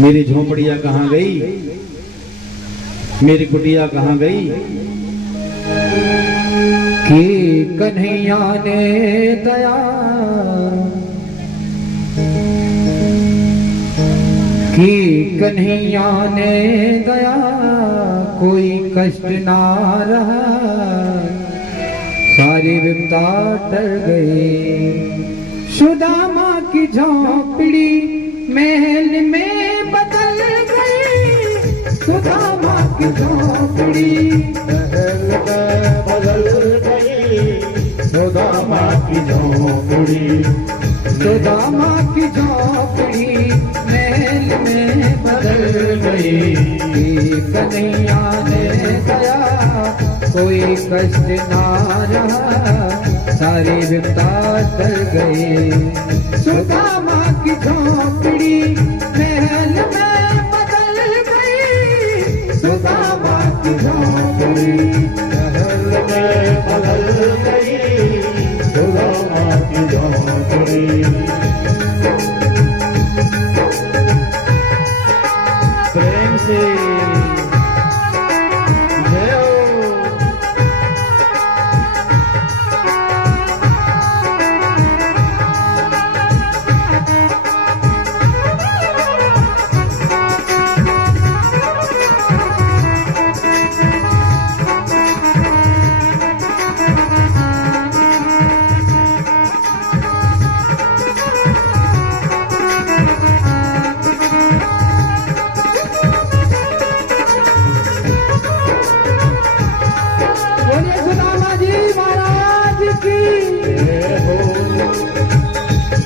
मेरी झोंपड़ियां कहाँ गई, मेरी कुटिया कहाँ गई? कि कन्हैया ने दया, कि कन्हैया ने दया, कोई कष्ट ना रहा, सारी विपदा टल गई। सुदामा की झोंपड़ी महल में बदल गई, सुदामा की झोंपड़ी महल में बदल गई, सुदामा की झोंपड़ी, सुदामा की झोंपड़ी महल में बदल गई। कन्हैया ने दया, कोई कष्ट ना रहा, सारी विपदा टल गई। सुदामा की झोंपड़ी महल में बदल गई, सुदामा की झोंपड़ी महल में बदल गई, सुदामा की झोंपड़ी। प्रेम से जय हो।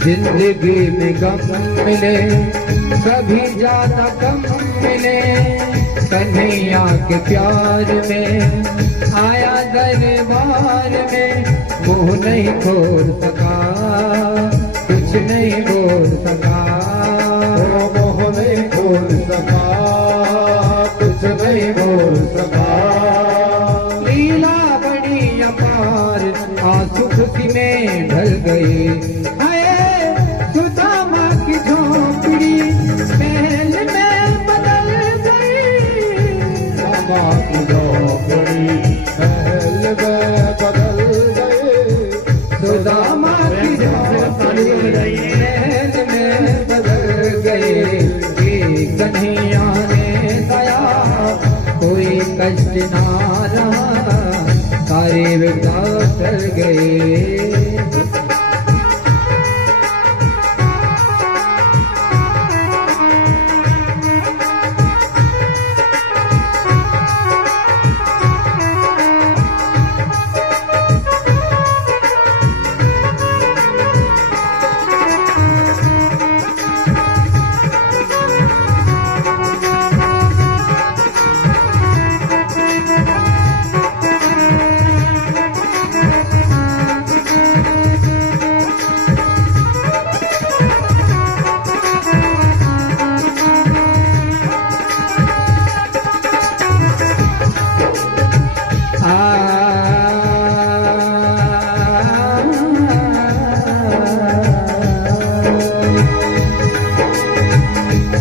जिंदगी में गम मिले कभी ज्यादा कम मिले, कन्हैया के प्यार में आया दरबार में, मुंह नहीं खोल सका, कुछ नहीं बोल सका, मुंह नहीं खोल सका, कुछ नहीं बोल सका। लीला बड़ी अपार आंसू खुशी में ढल गई। सुदामा की झोंपड़ी महल में बदल गई, सुदामा की झोंपड़ी महल में बदल गई, सुदामा तालियां बजाइए। महल में बदल गए कि कन्हैया ने दया, कोई कष्ट ना रहा, सारे विघ्न टल गए।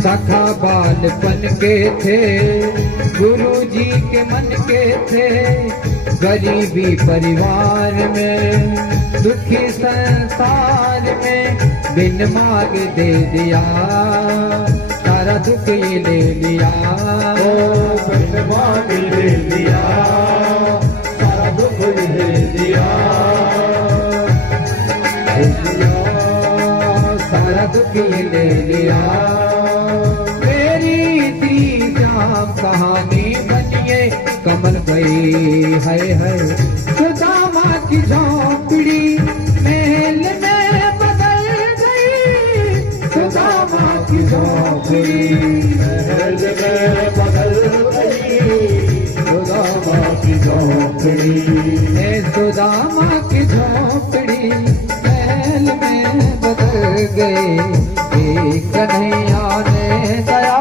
सखा बालपन के थे, गुरु जी के मन के थे, गरीबी परिवार में, दुखी संसार में, बिन मांग दे दिया, सारा दुख ये ले लिया। बिन मांग ले लिया, सारा दुख ले लिया, सारा दुख ये ले लिया। कहानी बनिए कमल गई है सुदामा की झोंपड़ी महल में बदल गई, सुदामा की झोंपड़ी महल में बदल गई, सुदामा की झोंपड़ी। सुदामा की झोंपड़ी महल में बदल गई, कन्हैया ने दया,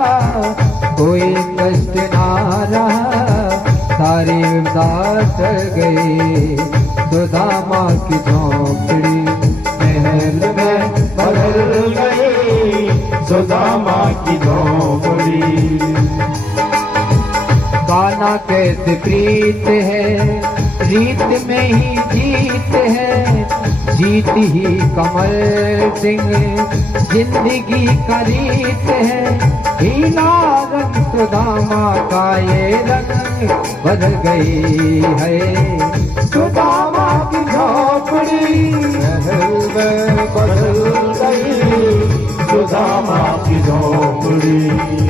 कोई कष्ट ना रहा, सारी विपदा टल गई। सुदामा की झोंपड़ी महल में बदल गई, सुदामा की झोंपड़ी। कान्हा कैसे प्रीत है, रीत में ही जीत है, जीत ही कमल सिंह जिंदगी का रीत है। हीला रंग सुदामा का ये रंग बदल गई है, सुदामा की झोंपड़ी महल में बदल गई, सुदामा की झोंपड़ी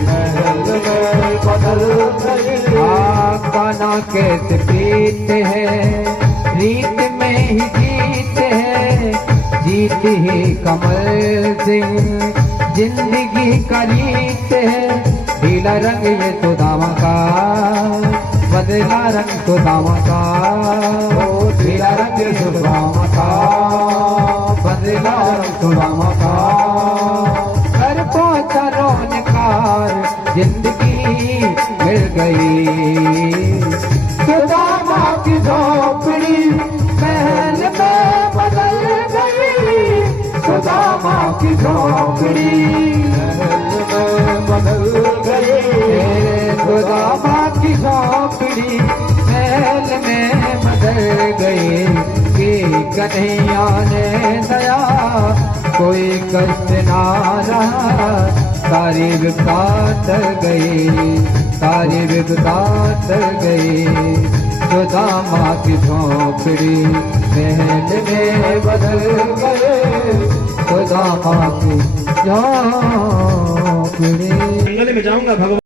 महल में बदल गई। कान्हा कैसे प्रीत है, रीत में ही जीत है, जीत ही कमल सिंह जिंदगी का रीत है। ढीला रंग ये सुदामा का, बदला रंग सुदामा का, ढीला रंग सुदामा का, बदला रंग सुदामा का। घर पहुंचा रोनकार जिंदगी मिल गई, सुदामा की झोंपड़ी महल में बदल गई, सुदामा की झोंपड़ी महल में बदल गई, सुदामा की झोंपड़ी महल में बदल गई, कि कन्हैया ने दया, कोई कष्ट ना रहा, सारी विपदा टल गई, सारी विपदा टल गई। सुदामा की झोंपड़ी महल में बदल गए, सुदामा की झोंपड़ी। जंगल में जाऊंगा भगवान